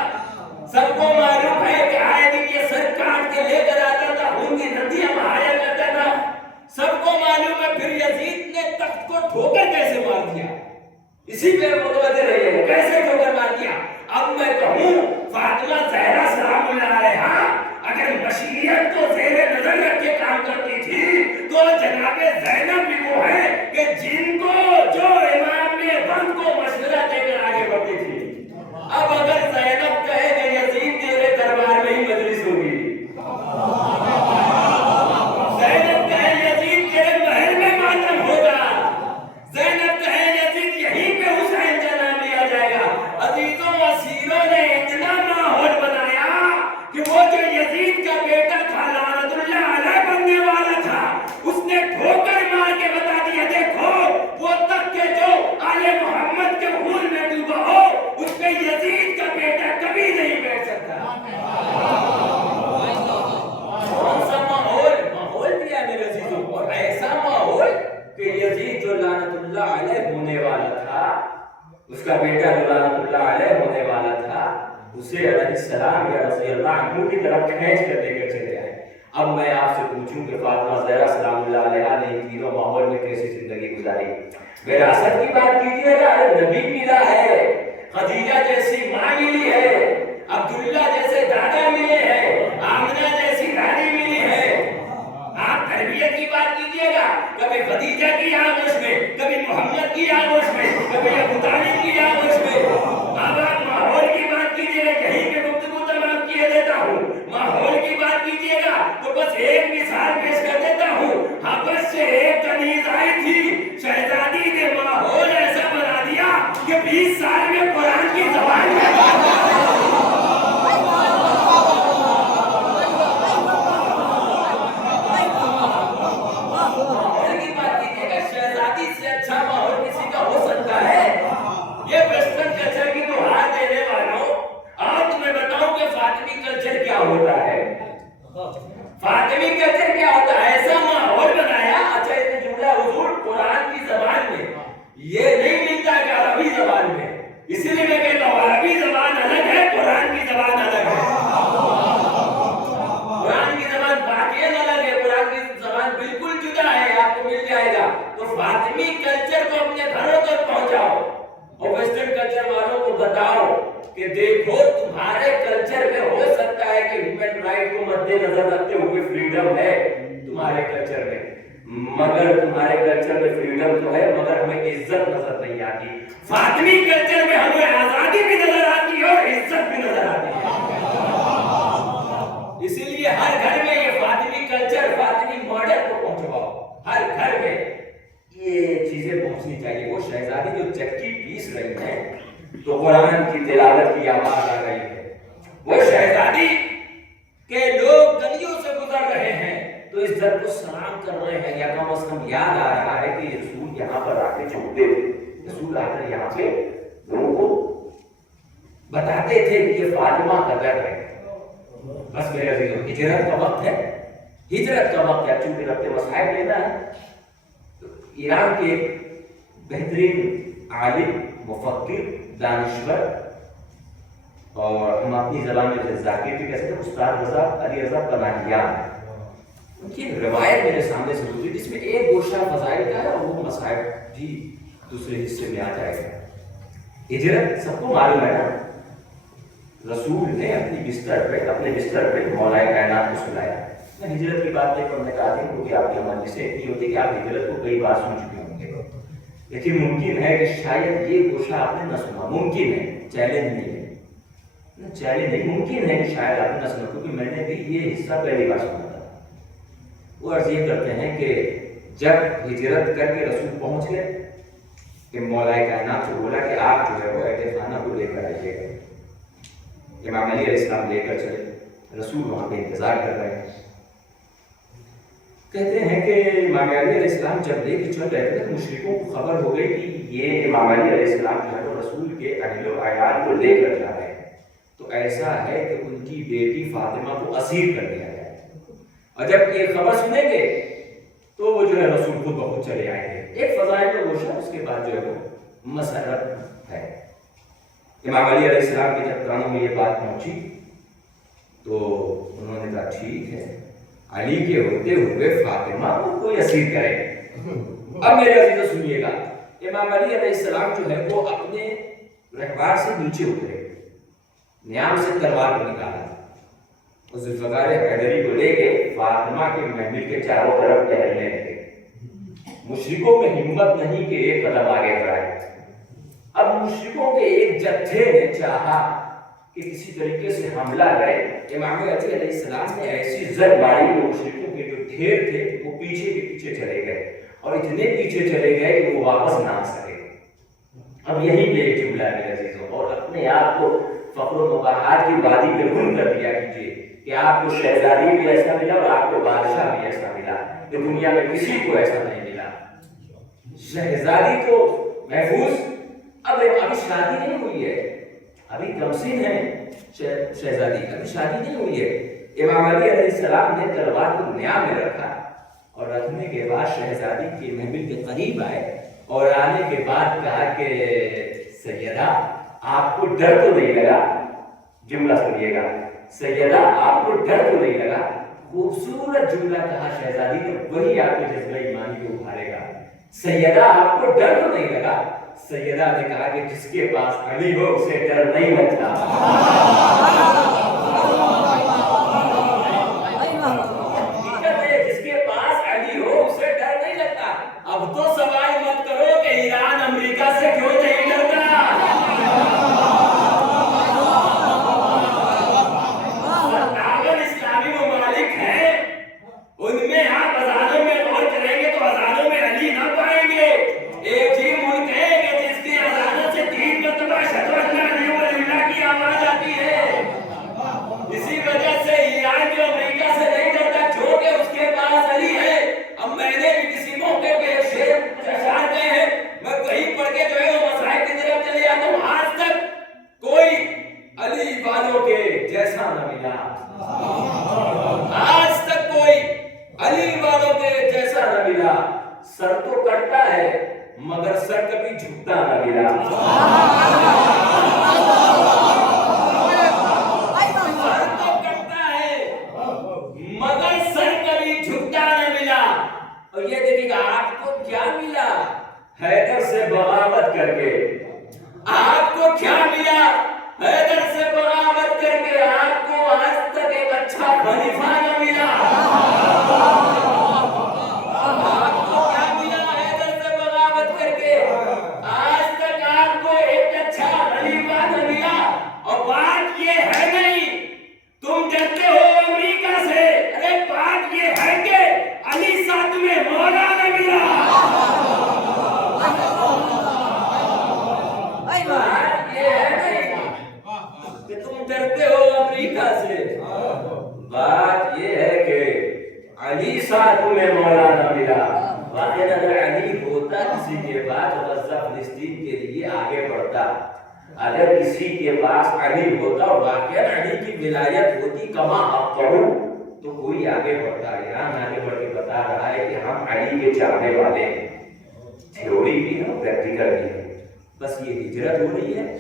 سب کو معلوم ہے کہ آئے دن یہ سر کاٹ کے لے کر آتا تھا, خون کی ندیاں بہایا کرتا تھا. سب کو معلوم ہے پھر یزید نے تخت کو ٹھوکر کیسے مار دیا. اسی پہ متوجہ رہیے, کیسے ٹھوکر مار دیا. اب میں کہوں فاطمہ زہرا سلام اللہ علیہا اگر مشیت کو زیر نظر رکھ کے کام کرتی تھی تو جناب زینب بھی وہ ہے کہ جن کو جو امام نے وقت کو مشورہ دے کر آگے بڑھتی تھی. اب اگر زینب کہے کہ یزید تیرے دربار میں ہی مجلس ہوگی, زینب کہے یزید تیرے محل میں ماتم ہوگا, زینب کہے یزید یہیں پہ حسین کا نام لیا جائے گا. عزیزوں اسیروں نے اتنا ماحول بنایا کہ وہ جو یزید کا بیٹا تھا لعنت اللہ علیہ بننے والا تھا, اس نے ٹھوکر مار کے بتا دیا دیکھو وہ تک کہ جو آل محمد کے خون میں ڈوبا ہو اس پہ یزید کا بیٹا کبھی نہیں بیٹھ سکتا. کون سا ماحول دیا میرے عزیزوں کو, ایسا ماحول کہ یزید جو لعنت اللہ علیہ ہونے والا تھا, اس کا بیٹا جو لعنت اللہ علیہ ہونے والا تھا, اسے علیہ السلام یا رضی اللہ عنہ کی طرف کھینچ کر لے کر چلے آئے. اب میں آپ سے پوچھوں کہ فاطمہ زہرا سلام اللہ علیہا نے ان تینوں ماحول میں کیسی زندگی گزاری. وراثت کی بات کیجیے گا, نبی ملا ہے, خدیجہ جیسی ماں ملی ہے, عبداللہ جیسے دادا ملے ہیں, آمنہ جیسی دادی ملی ہے. آپ تربیت کی بات کیجیے گا, کبھی خدیجہ کی آغوش میں, کبھی محمد کی آغوش میں, کبھی ابو طالب کی آغوش میں. اب آپ ماحول کی بات کیجیے گا, یہیں پہ گفتگو تمام کیے دیتا ہوں. ماحول کی بات کیجیے گا تو بس ایک مثال پیش کر دیتا ہوں. حبش سے ایک کنیز آئی تھی, شہزادی نے ماحول ایسا بنا دیا کہ 20 سال میں قرآن کی زبان میں فاطمی کلچر کیا ہوتا ہے, ایسا ماحول بنایا. اچھا اس نے جملہ حضور قرآن کی زبان میں, یہ نہیں ملتا کہ عربی زبان میں, اسی لیے میں کہتا ہوں عربی زبان الگ ہے, قرآن کی زبان الگ ہے. قرآن کی زبان واقعی الگ ہے, قرآن کی زبان بالکل جدا ہے, آپ کو مل جائے گا. تو فاطمی کلچر کو اپنے گھروں تک پہنچاؤ اور ویسٹرن کلچر والوں کو بتاؤ کہ دیکھو تمہارے کلچر میں ہو سکتا ہے کہ ہیومن رائٹ کو مد نظر رکھتے ہوئے فریڈم ہے تمہارے کلچر میں, مگر تمہارے کلچر میں فریڈم تو ہے مگر ہمیں عزت نظر نہیں آتی. فاطمی کلچر میں ہمیں آزادی بھی نظر آتی ہے اور عزت بھی نظر آتی ہے. اسی لیے ہر گھر میں یہ فاطمی کلچر, فاطمی ماڈل کو پہنچواؤ. ہر گھر میں یہ چیزیں پہنچنی چاہیے. وہ شہزادی جو چکی پیس رہی ہیں تو قرآن کی تلاوت کی آواز آ رہی ہے, وہ شہزادی کے لوگ گلیوں سے گزر رہے ہیں تو اس در کو سلام کر رہے ہیں, یا کم از کم یاد آ رہا ہے کہ رسول یہاں پر آ کے چھوڑتے تھے, رسول آ کر یہاں پہ لوگوں کو بتاتے تھے کہ یہ فاطمہ کا در ہے. بس میرے عزیزوں, ہجرت کا وقت ہے, ہجرت کا وقت ہے. چونکہ ربط مصائب لینا ہے تو ایران کے بہترین عالم, مفکر, دانشور, اور ہم اپنی زبان میں ذاکر بھی کہتے ہیں, استاد رضا علی رضا پناہیان, ان کی روایت میرے سامنے سے گزری جس میں ایک گوشہ فضائل کا ہے اور وہ مصائب بھی دوسرے حصے میں آ جائے گا. ہجرت سب کو معلوم ہے نا, رسول نے اپنے بستر پہ مولا کائنات کو سلایا. میں ہجرت کی بات نہیں کرنا چاہتی ہوں کیونکہ آپ کی عمل سے اتنی ہوتی ہے کہ آپ ہجرت کو کئی بار سن چکے ہوں گے. لیکن ممکن ہے کہ شاید یہ گوشہ آپ نے نہ سنا. ممکن ہے, چیلنج نہیں ہے, چیلنج نہیں, ممکن ہے کہ شاید آپ نے نہ سنا, کیونکہ میں نے بھی یہ حصہ پہلی بار سنا تھا. وہ عرض یہ کرتے ہیں کہ جب ہجرت کر کے رسول پہنچ گئے کہ مولا کائنات سے بولا کہ آپ جو ہے وہ اہل خانہ کو لے کر آئیے گا. امام علی علیہ السلام لے کر چلے. رسول وہاں پہ انتظار کر رہے ہیں. کہتے ہیں کہ امام علی علیہ السلام جب لے کے چل رہے تھے مشرکوں کو خبر ہو گئی کہ یہ امام علی علیہ السلام جو ہے وہ رسول کے اہل و عیال کو لے کر جا رہے ہیں. تو ایسا ہے کہ ان کی بیٹی فاطمہ کو اسیر کر دیا جائے. اور جب یہ خبر سنیں گے تو وہ جو ہے رسول خود بخود چلے آئیں گے. ایک فضائل کا گوشہ, اس کے بعد جو ہے وہ مسرت ہے. امام علی علیہ السلام کے جب کانوں میں یہ بات پہنچی تو انہوں نے کہا ٹھیک ہے, علی کے ہوتے ہوئے فاطمہ کو کوئی اسیر کرے. اب میرے عزیزو سنیے گا, امام علی علیہ السلام جو ہے وہ اپنے رہبار سے نیچے اترے, نیام سے تلوار کو نکالا, ذوالفقار حیدری کو لے کے فاطمہ کے محل کے چاروں طرف ٹہلنے لگے. مشرکوں میں ہمت نہیں کہ ایک قدم آگے بڑھائے. اب مشرکوں کے ایک جتھے نے چاہا کہ کسی طریقے سے حملہ کرے. امام علی علیہ السلام نے ایسی زد ماری کہ مشرکوں کے جو ڈھیر تھے وہ پیچھے کے پیچھے چلے گئے, اور اتنے پیچھے چلے گئے کہ وہ واپس نہ آ سکے. اب یہیں پہ ایک جملہ ہے میرے عزیزوں, اور اپنے آپ کو فخر و مباحات کی وادی میں گم کر دیا کیجیے کہ آپ کو شہزادی بھی ایسا ملا اور آپ کو بادشاہ بھی ایسا ملا. کہ دنیا میں کسی کو ایسا نہیں ملا. شہزادی تو محفوظ, اب ابھی شادی نہیں ہوئی ہے, ابھی کمسن ہے شہزادی, ابھی شادی نہیں ہوئی ہے. امام علی علیہ السلام نے تلوار کو نیام میں رکھا, اور رکھنے کے بعد شہزادی کے محل کے قریب آئے, اور آنے کے بعد کہا کہ سیدہ آپ کو ڈر تو نہیں لگا. جملہ سنیے گا, سیدہ آپ کو ڈر تو نہیں لگا. خوبصورت جملہ کہا شہزادی نے, وہی آپ کو جذبہ ایمانی کو ابھارے گا. سیدہ آپ کو ڈر تو نہیں لگا. سیدہ نے کہا کہ جس کے پاس علی ہو اسے ڈر نہیں لگتا. جس کے پاس علی ہو اسے ڈر نہیں لگتا. اب تو سوال مت کرو کہ ایران امریکہ سے کیوں نہیں ڈرتا. اسلامی ممالک ہیں, ان میں آپ اذانوں میں غور کریں گے تو اذانوں میں علی نہ پائیں گے. ایک ہی ملک ہے کہ جس کی اذانوں سے 3 مرتبہ اشہد ان لا الہ الا اللہ کی آواز آتی ہے. اسی وجہ سے ایران جو امریکہ سے نہیں ڈرتا کیونکہ اس کے پاس علی ہے. اب میں نے بھی کسی موقع پہ ایک شعر اشعار کہے ہیں, میں کہیں پڑھ کے جو ہے وہ مسائل کی طرف چلے جاتا ہوں. آج تک کوئی علی والوں کے جیسا نہ ملا. آج تک کوئی علی والوں کے جیسا نہ ملا. سر تو کٹتا ہے مگر سر کبھی جھکتا نہ ملا. سر تو کٹتا ہے مگر سر کبھی جھکتا نہ ملا. اور یہ دیکھیے گا آپ کو کیا ملا حیدر سے بغاوت کر کے. آپ کو کیا ملا حیدر سے بغاوت کر کے. آپ کو آج تک ایک اچھا خلیفہ نہ ملا. آپ کو کیا ملا حیدر سے بغاوت کر کے. آج تک آپ کو ایک اچھا خلیفہ نہ ملا. اور بات یہ ہے نہیں تم ڈرتے ہو امریکہ سے, ارے بات یہ ہے کہ علی ساتھ میں مولا نہ ملا. بات یہ ہے نہیں کہ تم ڈرتے ہو امریکہ سے, بات یہ ہے کہ علی ساتھ میں مولا نہ ملا. واقعی اگر علی ہوتا کسی کے پاس غزہ فلسطین کے لیے آگے بڑھتا, اگر کسی کے پاس علی ہوتا اور واقعی علی کی ولایت ہوتی کما اقرو, تو کوئی آگے بڑھتا. ایران آگے بڑھ کے بتا رہا ہے کہ ہم علی کے چاہنے والے ہیں. تھیوری بھی ہے, پریکٹیکل بھی ہے. بس یہ ہجرت ہو رہی ہے.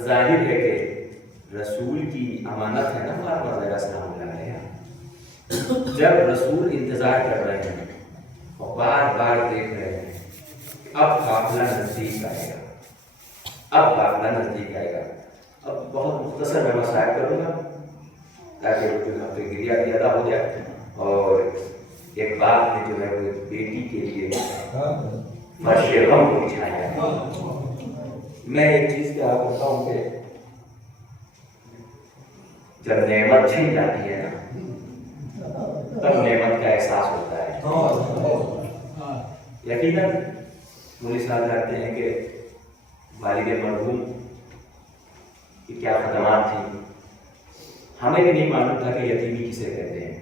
ظاہر ہے کہ رسول کی امانت ہے نا فاطمہ زہرا سلام اللہ علیہا. جب رسول انتظار کر رہے ہیں اور بار بار دیکھ رہے ہیں اب قافلہ نزدیک آئے گا, اب قافلہ نزدیک آئے گا, اب بہت مختصر میں مسائل کروں گا تاکہ جو ہفتے گریا بھی ادا ہو جائے، اور ایک باپ نے جو ہے وہ بیٹی کے لیے فرش غم کو بچھایا ہے۔ میں ایک چیز کیا کرتا ہوں کہ جب نعمت چھن جاتی ہے نا تب نعمت کا احساس ہوتا ہے۔ یقیناً مولوی صاحب جانتے ہیں کہ والد مرحوم کی کیا خدمات تھیں، ہمیں بھی نہیں معلوم تھا کہ یتیمی کسے کہتے ہیں،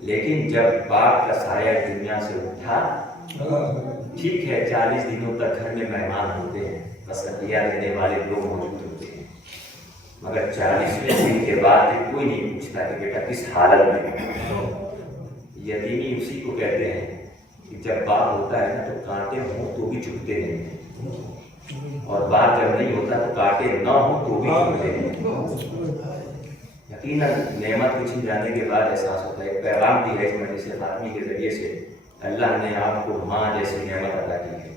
لیکن جب باپ کا سایہ دنیا سے اٹھا، ٹھیک ہے 40 دنوں تک گھر میں مہمان ہوتے ہیں، تسلیاں دینے والے لوگ موجود ہوتے ہیں، مگر 40ویں دن کے بعد کوئی نہیں پوچھتا کہ بیٹا کس حالت میں ہے۔ یتیمی اسی کو کہتے ہیں کہ جب باپ ہوتا ہے نا تو کانٹے ہوں تو بھی چھپتے نہیں ہیں، اور باپ جب نہیں ہوتا تو کانٹے نہ ہوں تو بھی چھپتے نہیں ہیں۔ یقیناً نعمت کو چھن جانے کے بعد احساس ہوتا ہے۔ ایک پیغام بھی ہے اس مجلس فاطمی کے ذریعے سے، اللہ نے آپ کو ماں جیسی نعمت عطا کی ہے،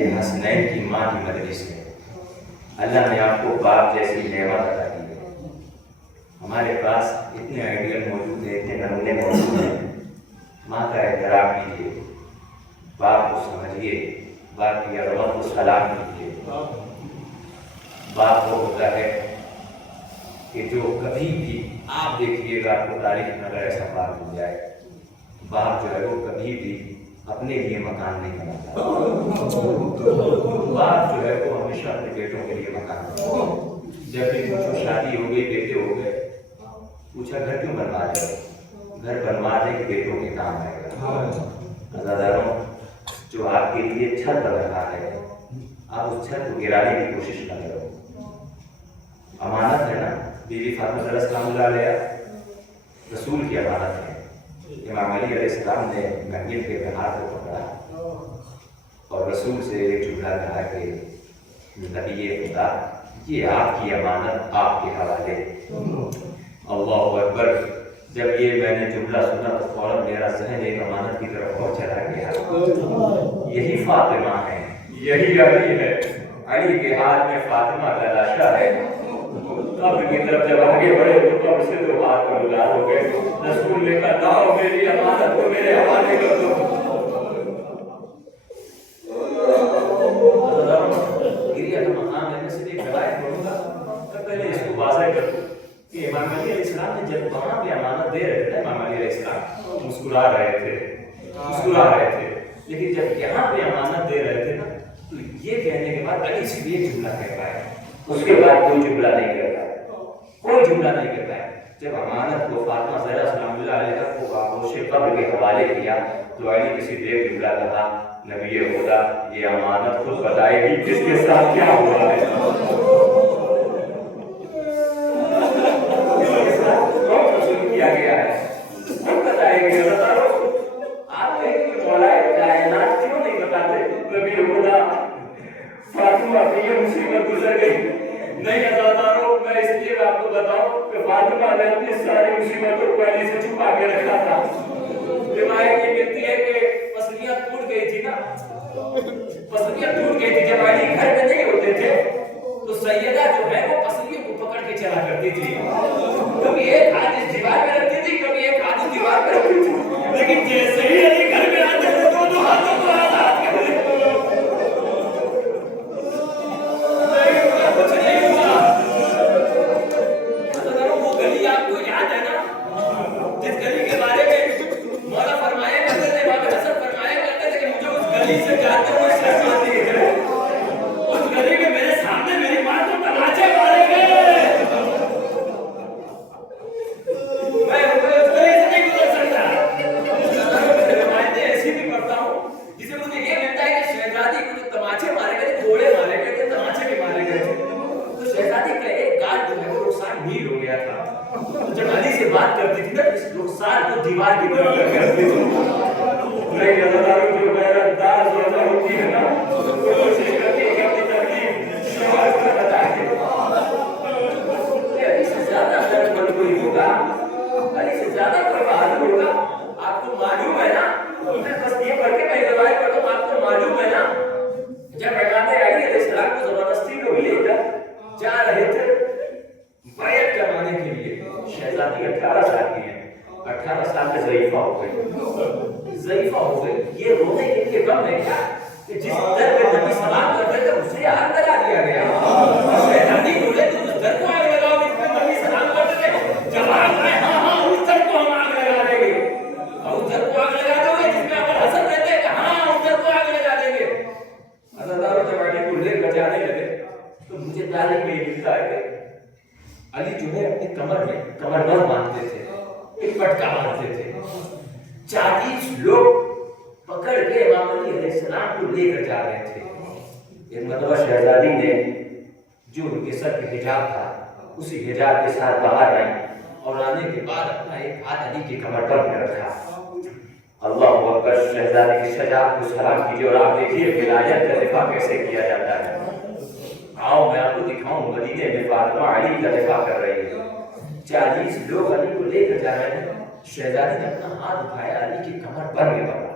یہ حسنین کی ماں کی مجلس ہے۔ اللہ نے آپ کو باپ جیسی نعمت عطا کی ہے۔ ہمارے پاس اتنے آئیڈیل موجود ہیں، اتنے نمونے موجود ہیں۔ ماں کا احترام کیجیے، باپ کو سمجھیے، باپ کی عظمت کو سلام کیجیے۔ باپ وہ ہوتا ہے کہ جو کبھی بھی آپ دیکھیے گا آپ کو تاریخ میں اگر ایسا بات ہو جائے، باپ جو ہے وہ کبھی بھی اپنے لیے مکان نہیں بناتا، باپ جو ہے وہ ہمیشہ اپنے بیٹوں کے لیے مکان بناتا۔ جب بھی پوچھو شادی ہو گئی، بیٹے ہو گئے، پوچھا گھر کیوں بنوا رہے ہو؟ گھر بنوا دے کہ بیٹوں کے کام آئے گا۔ عزاداروں، جو آپ کے لیے چھت بن رہا ہے آپ اس چھت کو گرانے کی کوشش نہ کرو، امانت ہے نا۔ بیوی فاطمہ زہرا سلام اللہ علیہا رسول کی امانت ہے۔ امام علی علیہ السلام نے منگل کے ہاتھ کو پکڑا اور رسول سے ایک جملہ کہا کہ نبی خدا یہ آپ کی امانت آپ کے حوالے۔ اللہ اکبر! جب یہ میں نے جملہ سنا تو فوراً میرا ذہن ایک امانت کی طرف اور چلا گیا۔ یہی فاطمہ ہے، یہی علی ہے۔ علی کے ہاتھ میں فاطمہ کا لاشا ہے۔ قبر کی طرف جب آگے بڑھے تو قبر سے دو ہاتھ پر گزار ہو گئے۔ رسول نے کہا لاؤ میری امانت کو میرے حوالے کر دو۔ گریا کا مقام ہے، میں صرف ایک روایت پڑھوں گا، پہلے اس کو واضح کر دوں کہ امام علی علیہ السلام نے جب وہاں پہ امانت دے رہے تھے، امام علی علیہ السلام مسکرا رہے تھے، لیکن جب یہاں پہ امانت دے رہے تھے نا تو یہ کہنے کے بعد علی صرف یہ جملہ کہہ پائے، اس کے بعد کوئی جملہ نہیں کہہ پائے، کوئی جملہ نہیں کہہ پائے۔ جب امانت کو فاطمہ زہرا سلام اللہ علیہا کو آغوش قبر کے حوالے کیا تو علی نے صرف ایک جملہ کہا، نبی خدا یہ امانت خود بتائے گی کس کے ساتھ کیا ہوا ہے۔ کیا گیا ہے خود بتائے گی۔ آپ کہیں کہ مولا کائنات کیوں نہیں بتاتے نبی خدا فاطمہ کی یہ مصیبت گزر گئی؟ نہیں عزاداروں، میں اس لیے آپ کو بتاؤں کہ فاطمہ نے اپنی ساری مصیبتوں کو علی سے چھپا کے رکھا تھا۔ روایت یہ کہتی ہے کہ پسلیاں ٹوٹ گئی تھی نا، پسلیاں ٹوٹ گئی تھی جب علی گھر میں نہیں ہوتے تھے تو سیدہ جو ہے وہ پسلیوں کو پکڑ کے چلا کرتی تھی، کبھی ایک ہاتھ اس دیوار میں رکھتی تھی، کبھی ایک ہاتھ اس دیوار میں رکھتی تھی، لیکن جیسے ہی علی گھر میں آتے تھے دونوں ہاتھوں کو آزاد کر دیتے۔ جب علی سے بات کرتی تھی نا اس رخسار کو دیوار کی طرف کرتی تھی۔ نہیں عزاداروں جو غیرتدار زوجہ ہوتی ہے نا وہ کوشش کرتی ہے کہ اپنی تکلیف شوہر کو بتا کے۔ علی سے زیادہ درد مند کوئی ہوگا، علی سے زیادہ کوئی بہادر ہوگا؟ آپ کو معلوم ہے نا، میں بس یہ پڑھ کے میں روایت کرتا ہوں، آپ کو معلوم ہے نا جب امام علی علیہ السلام کو زبردستی لوگ لے کر بچانے کے لیے شہزادی 18 سال کی ہے، 18 سال میں ضعیفہ ہو گئی، ضعیفہ ہو گئی. یہ رونے کے لیے کم ہے کیا کہ جس در پہ نبی سلام کرتے تھے اسے آگ لگا دیا گیا. شہزادی بولے تم اس در کو آگ لگاؤ جس پہ نبی سلام کرتے تھے؟ جواب ہے ہاں ہاں اس در کو ہم آگ لگا دیں گے. اور اس در کو آگ لگا دو گے جس میں ابو الحسن رہتے ہیں کہ ہاں اس در کو آگ لگا دیں گے. عزاداروں جب علی کو لے کر جانے لگے تو مجھے تاریخ میں یہ ملتا ہے کہ علی جو ہے اپنی کمر میں کمر بند باندھتے تھے، ایک پٹکا باندھتے تھے. 40 لوگ پکڑ کے امام علی علیہ السلام کو لے کر جا رہے تھے. ایک مرتبہ شہزادی نے جو ان کے سر پہ حجاب تھا اسی حجاب کے ساتھ باہر آئی اور آنے کے بعد اپنا ایک ہاتھ علی کی کمر پر میں رکھا. اللہ اکبر. شہزادی کی شجاعت کو سلام کیجیے اور آپ دیکھیے ولایت کا دفاع کیسے کیا جاتا ہے. آؤ میں آپ کو دکھاؤں مدینے میں فاطمہ علی کا دفاع کر رہی ہے. 40 لوگ علی کو لے کر جا رہے ہیں. شہزادی نے اپنا ہاتھ اٹھایا علی کی کمر پر میں پکڑا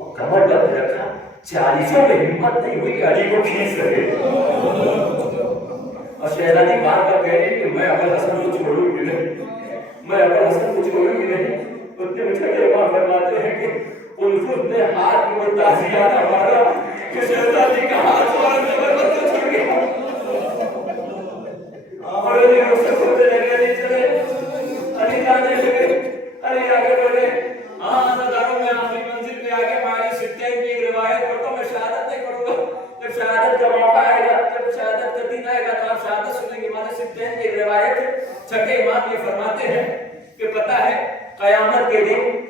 اور کمر پر میں رکھا. 40 میں ہمت نہیں ہوئی کہ علی کو کھینچ سکے. اور شہزادی بار بار کہہ رہی کہ میں ابو الحسن کو چھوڑوں گی نہیں، میں ابو الحسن کو چھوڑوں گی نہیں. اتنے میں چھٹے امام فرماتے ہیں کہ ان خود نے ہاتھ میں وہ تعزیرات مارا کہ شہزادی کا ہاتھ فوراً زبردست چھوڑ گیا. اور علی اس سے کھوتے لگے علی چلے، علی جانے لگے، علی آگے بڑھے. ہاں عزاداروں میں آخری منزل پہ آگے ماری سٹین کی ایک روایت پڑھتا ہوں. میں شہادت نہیں پڑھوں گا، جب شہادت کا موقع آئے گا، جب شہادت کا دن آئے گا تو آپ شہادت سنیں گے. ہمارے سٹین کی ایک روایت ہے. چھٹے امام یہ فرماتے ہیں کہ پتہ ہے قیامت کے دن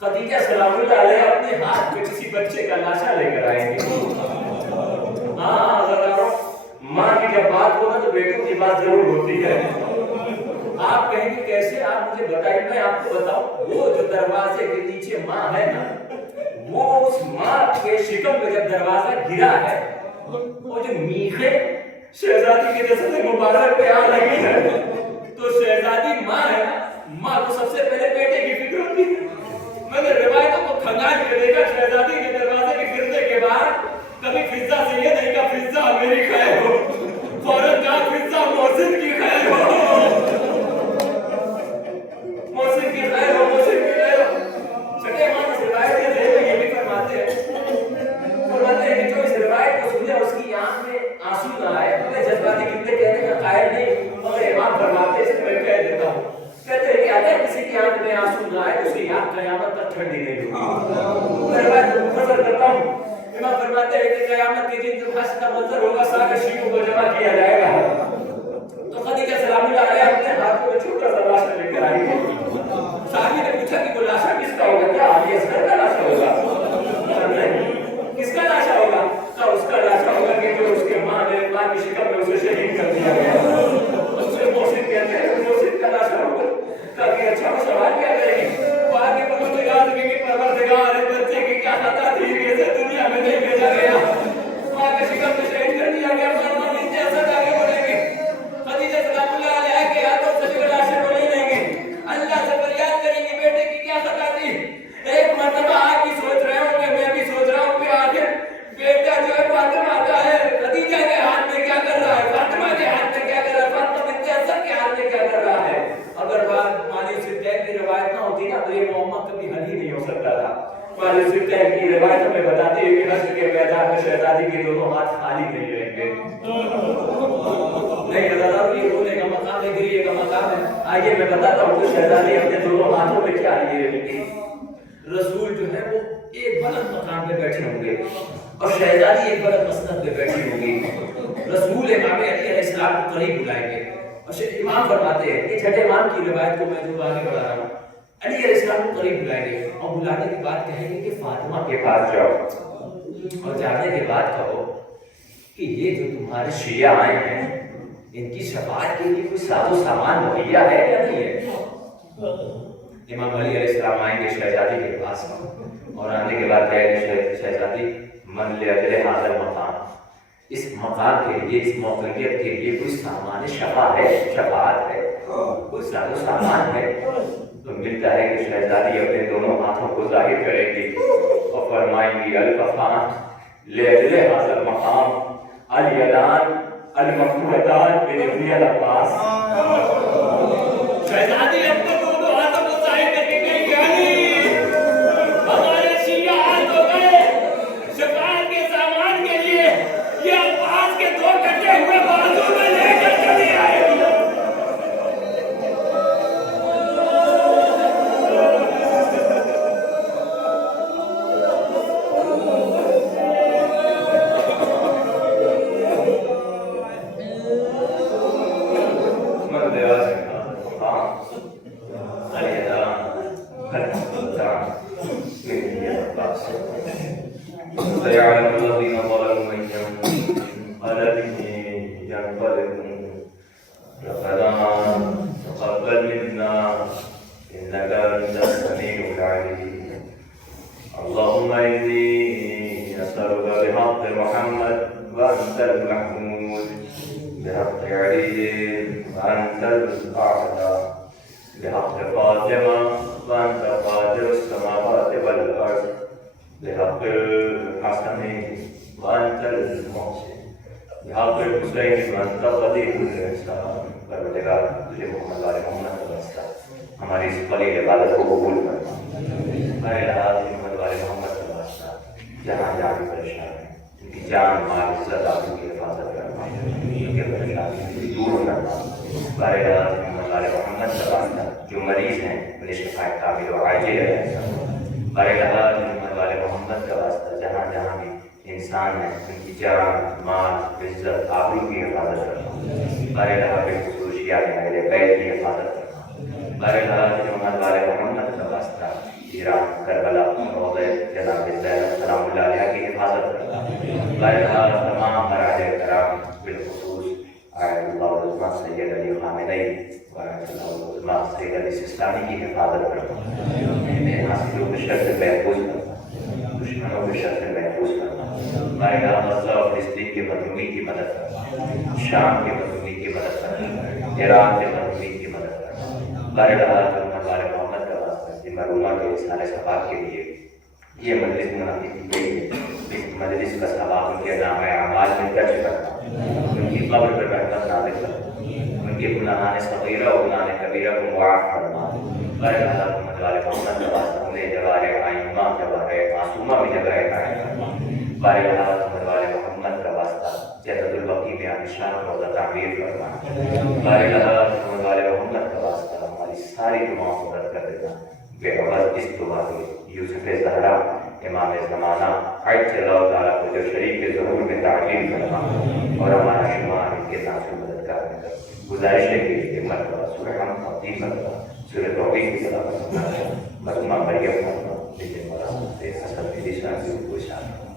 خدیجہ سلام اللہ علیہ اپنے ہاتھ میں کسی بچے کا لاشا لے کر آئیں گے. ہاں عزاداروں، ماں کی جب بات ہو نا تو بیٹوں کی بات ضرور ہوتی ہے. آپ کہیں گے کیسے؟ آپ مجھے بتائیے، میں آپ کو بتاؤں. وہ جو دروازے کے نیچے ماں ہے نا، وہ اس ماں کے شکم پہ جب دروازہ گرا ہے، وہ جو میخیں شہزادی کے جسد مبارک پہ آ لگی ہے تو شہزادی ماں ہے نا، ماں کو سب سے پہلے بیٹے کی فکر ہوتی ہے. میں نے روایتوں کو کھنگال کے دیکھا. شہزادی کے دروازے کے گرنے کے بعد کبھی فضا سے یہ نہیں کہا فضا میری خیر ہو، فوراً کہا فضا محسن کی خیر ہو، محسن کی خیر ہو، محسن کی خیر ہو. چھٹے امام اس روایت کے ذریعے یہ بھی فرماتے ہیں کہ جو اس روایت کو سنے اس کی آنکھ میں آنسو نہ آئے. میں جذباتی کتنے کہنے کا قائل نہیں، مگر امام فرماتے ہیں میں کہہ دیتا ہوں. کہتے ہیں کہ اگر کسی کی آنکھ میں آنسو نہ آئے تو اس کی آنکھ قیامت تک ٹھنڈی نہیں ہوگی. میں روایت کو مختصر کرتا ہوں. امام فرماتے ہیں کہ قیامت کے دن جو حشر کا منظر ہوگا سارے شیعوں کو جمع کیا جائے گا تو خدیجہ سلام اللہ علیہ اپنے ہاتھوں میں چھوٹا سا لاشا لے کر آئی. صحابی نے پوچھا کہ وہ لاشا کس کا ہوگا؟ کیا علی اصغر کا لاشا ہوگا؟ نہیں. کس کا لاشا ہوگا؟ کہا اس کا لاشا ہوگا کہ جو اس کے ماں نے ماں کی شکم میں اسے شہید کر دیا گیا. اسے محسن کہتے ہیں، محسن کا لاشا ہوگا. کہا کہ اچھا وہ سوال کیا کریں گے؟ وہ آگے پروردگار کی پروردگار ہے بچے کی کیا خطا تھی کہ اسے دنیا میں نہیں بھیجا گیا، ماں کے شکم میں شہید کر دیا گیا. فرمان ان کے اثر آگے بڑھیں گے. خدیجہ سلام اللہ علیہ کے ہاتھوں سے بھی لاشے کو نہیں لیں گے، اللہ سے فریاد کریں گے بیٹے کی کیا خطا تھی. ایک مرتبہ آپ بھی سوچ رہے ہوں کہ میں بھی سوچ رہا ہوں کہ آخر بیٹا جو ہے فاطمہ کا ہے، خدیجہ کے ہاتھ میں کیا کر رہا ہے، فاطمہ کے ہاتھ میں کیا کر رہا ہے، فاطمہ بنت اسد کے ہاتھ میں کیا کر رہا ہے. اگر بات مالی سٹین کی روایت نہ ہوتی نا تو یہ معاملہ کبھی حل ہی نہیں ہو سکتا تھا. مالی سٹین کی روایت ہمیں بتاتی ہے کہ حشر کے میدان میں شہزادی کے دونوں ہاتھ خالی نہیں رہیں گے. نہیں عزاداروں، یہ رونے کا مقام ہے، گریے کا مقام ہے. آئیے میں بتاتا ہوں کہ شہزادی اپنے دونوں ہاتھوں میں کیا لیے رہیں گی. رسول جو ہے وہ ایک بلند مقام پہ بیٹھے ہوں گے اور شہزادی ایک بلند مسند پہ بیٹھی ہوں گی. رسول امام علی علیہ السلام کو قریب بلائیں گے اور امام فرماتے ہیں، یہ چھٹے امام کی روایت کو میں جو آگے بڑھا رہا ہوں، علی علیہ السلام کو قریب بلائیں گے اور بلانے کے بعد کہیں گے کہ فاطمہ کے پاس جاؤ اور جانے کے بعد کہو کہ یہ جو تمہارے شیعہ آئے ہیں ان کی شفاعت کے لیے کوئی ساز و سامان مہیا ہے یا نہیں ہے. امام علی علیہ السلام آئیں گے شہزادی کے پاس اور آنے کے بعد کہیں گے شہزادی من لأجل حاضر مقام، اس مقام کے لیے، اس موقعیت کے لیے کوئی سامان شفا ہے، شفاعت ہے، کوئی ساز و سامان ہے. تو ملتا ہے کہ شہزادی اپنے دونوں ہاتھوں کو ظاہر کرے گی اور فرمائیں گی الکفان لأجل حاضر مقام الیدان المفتوحتان بن ابن العباس. سيعلم الذين ظلموا أي منقلب ينقلبون ربنا تقبل منا إنك أنت السميع العليم اللهم إني أسألك بحق محمد وأنت المحمود بحق علي وأنت الأعلى بحق فاطمة وأنت قادر السماوات والأرض بحق الحسن وأنت المحسن بحق الحسين وأنت قدير الإحسان پروردگار تجھے محمد والے محمد کا واسطہ ہماری اس قلیل عبادت کو قبول کرنا ہمارے لحاظ محمد والے محمد کا واسطہ جہاں جہاں بھی پریشان ہیں ان کی جان مال عزت آبرو کی حفاظت کرنا ان کے پریشانی دور کرنا ہمارے لحاظ محمد والے محمد کا واسطہ جو مریض ہیں انہیں شفاء کامل و عاجل ہے ہمارے لحاظ محمد والے محمد کا واسطہ جہاں جہاں بھی انسان ہیں ان کی جان مال عزت آبرو کی حفاظت کرنا ہمارے لحاظ خصوصیات میرے بیت کی حفاظت کرنا ہمارے لحاظ محمد والے محمد کا واسطہ ایران کربلا روضہ جناب زینب سلام اللہ علیہ کی حفاظت کرنا ہمارے لحاظ تمام مراجع کرام بالخصوص آیت اللہ العظمہ سید علی خامنئی وآیت اللہ العظمہ سید علی سستانی کی حفاظت کرنا انہیں حاصلوں کے شر سے محفوظ کرنا دشمنوں کے شر سے محفوظ کرنا ہمارے لحاظ غزہ اور فلسطین کے مظلومین کی مدد کرنا شام کے مظلومین کی مدد کرنا ایران کے مظلومین کی مدد کرنا ہمارے لحاظ محمد والے محمد کا واسطہ مرحومہ کے اصحار ثواب کے لیے یہ مجلس منعقد کی گئی ہے اس مجلس کا ثواب ان کے نام اعمال میں درج کرنا ان کی قبر پر رحمت نازل کرنا ان کے گناہان صغیرہ و گناہان کبیرہ کو معاف کرنا ہمارے لحاظ محمد والے محمد کا واسطہ انہیں جوار آئمہ جوار معصومہ میں جگہ قائم کرنا ہمارے لحاظ محمد والے محمد کا واسطہ جنت البقیع میں عالیشان روضہ تعمیر کرنا ہمارے لحاظ محمد والے محمد کا واسطہ ہماری ساری دعاؤں کو رد کر دینا بے عوض اس دعا کے یوسف زہرا امام زمانہ عجل اللہ تعالیٰ کو جو شریف کے ظہور میں تعلیم کرنا اور ہمارا شمار ان کے نام سے مدد کرنے کا گزارش ہے کہ یہ مرتبہ سورہ حمد اور 3 مرتبہ سورہ توحید کی صلاح کرنا ہے مرحومہ مریم مرتبہ لیکن مرحوم سے حسن کی دشان سے کوئی شامل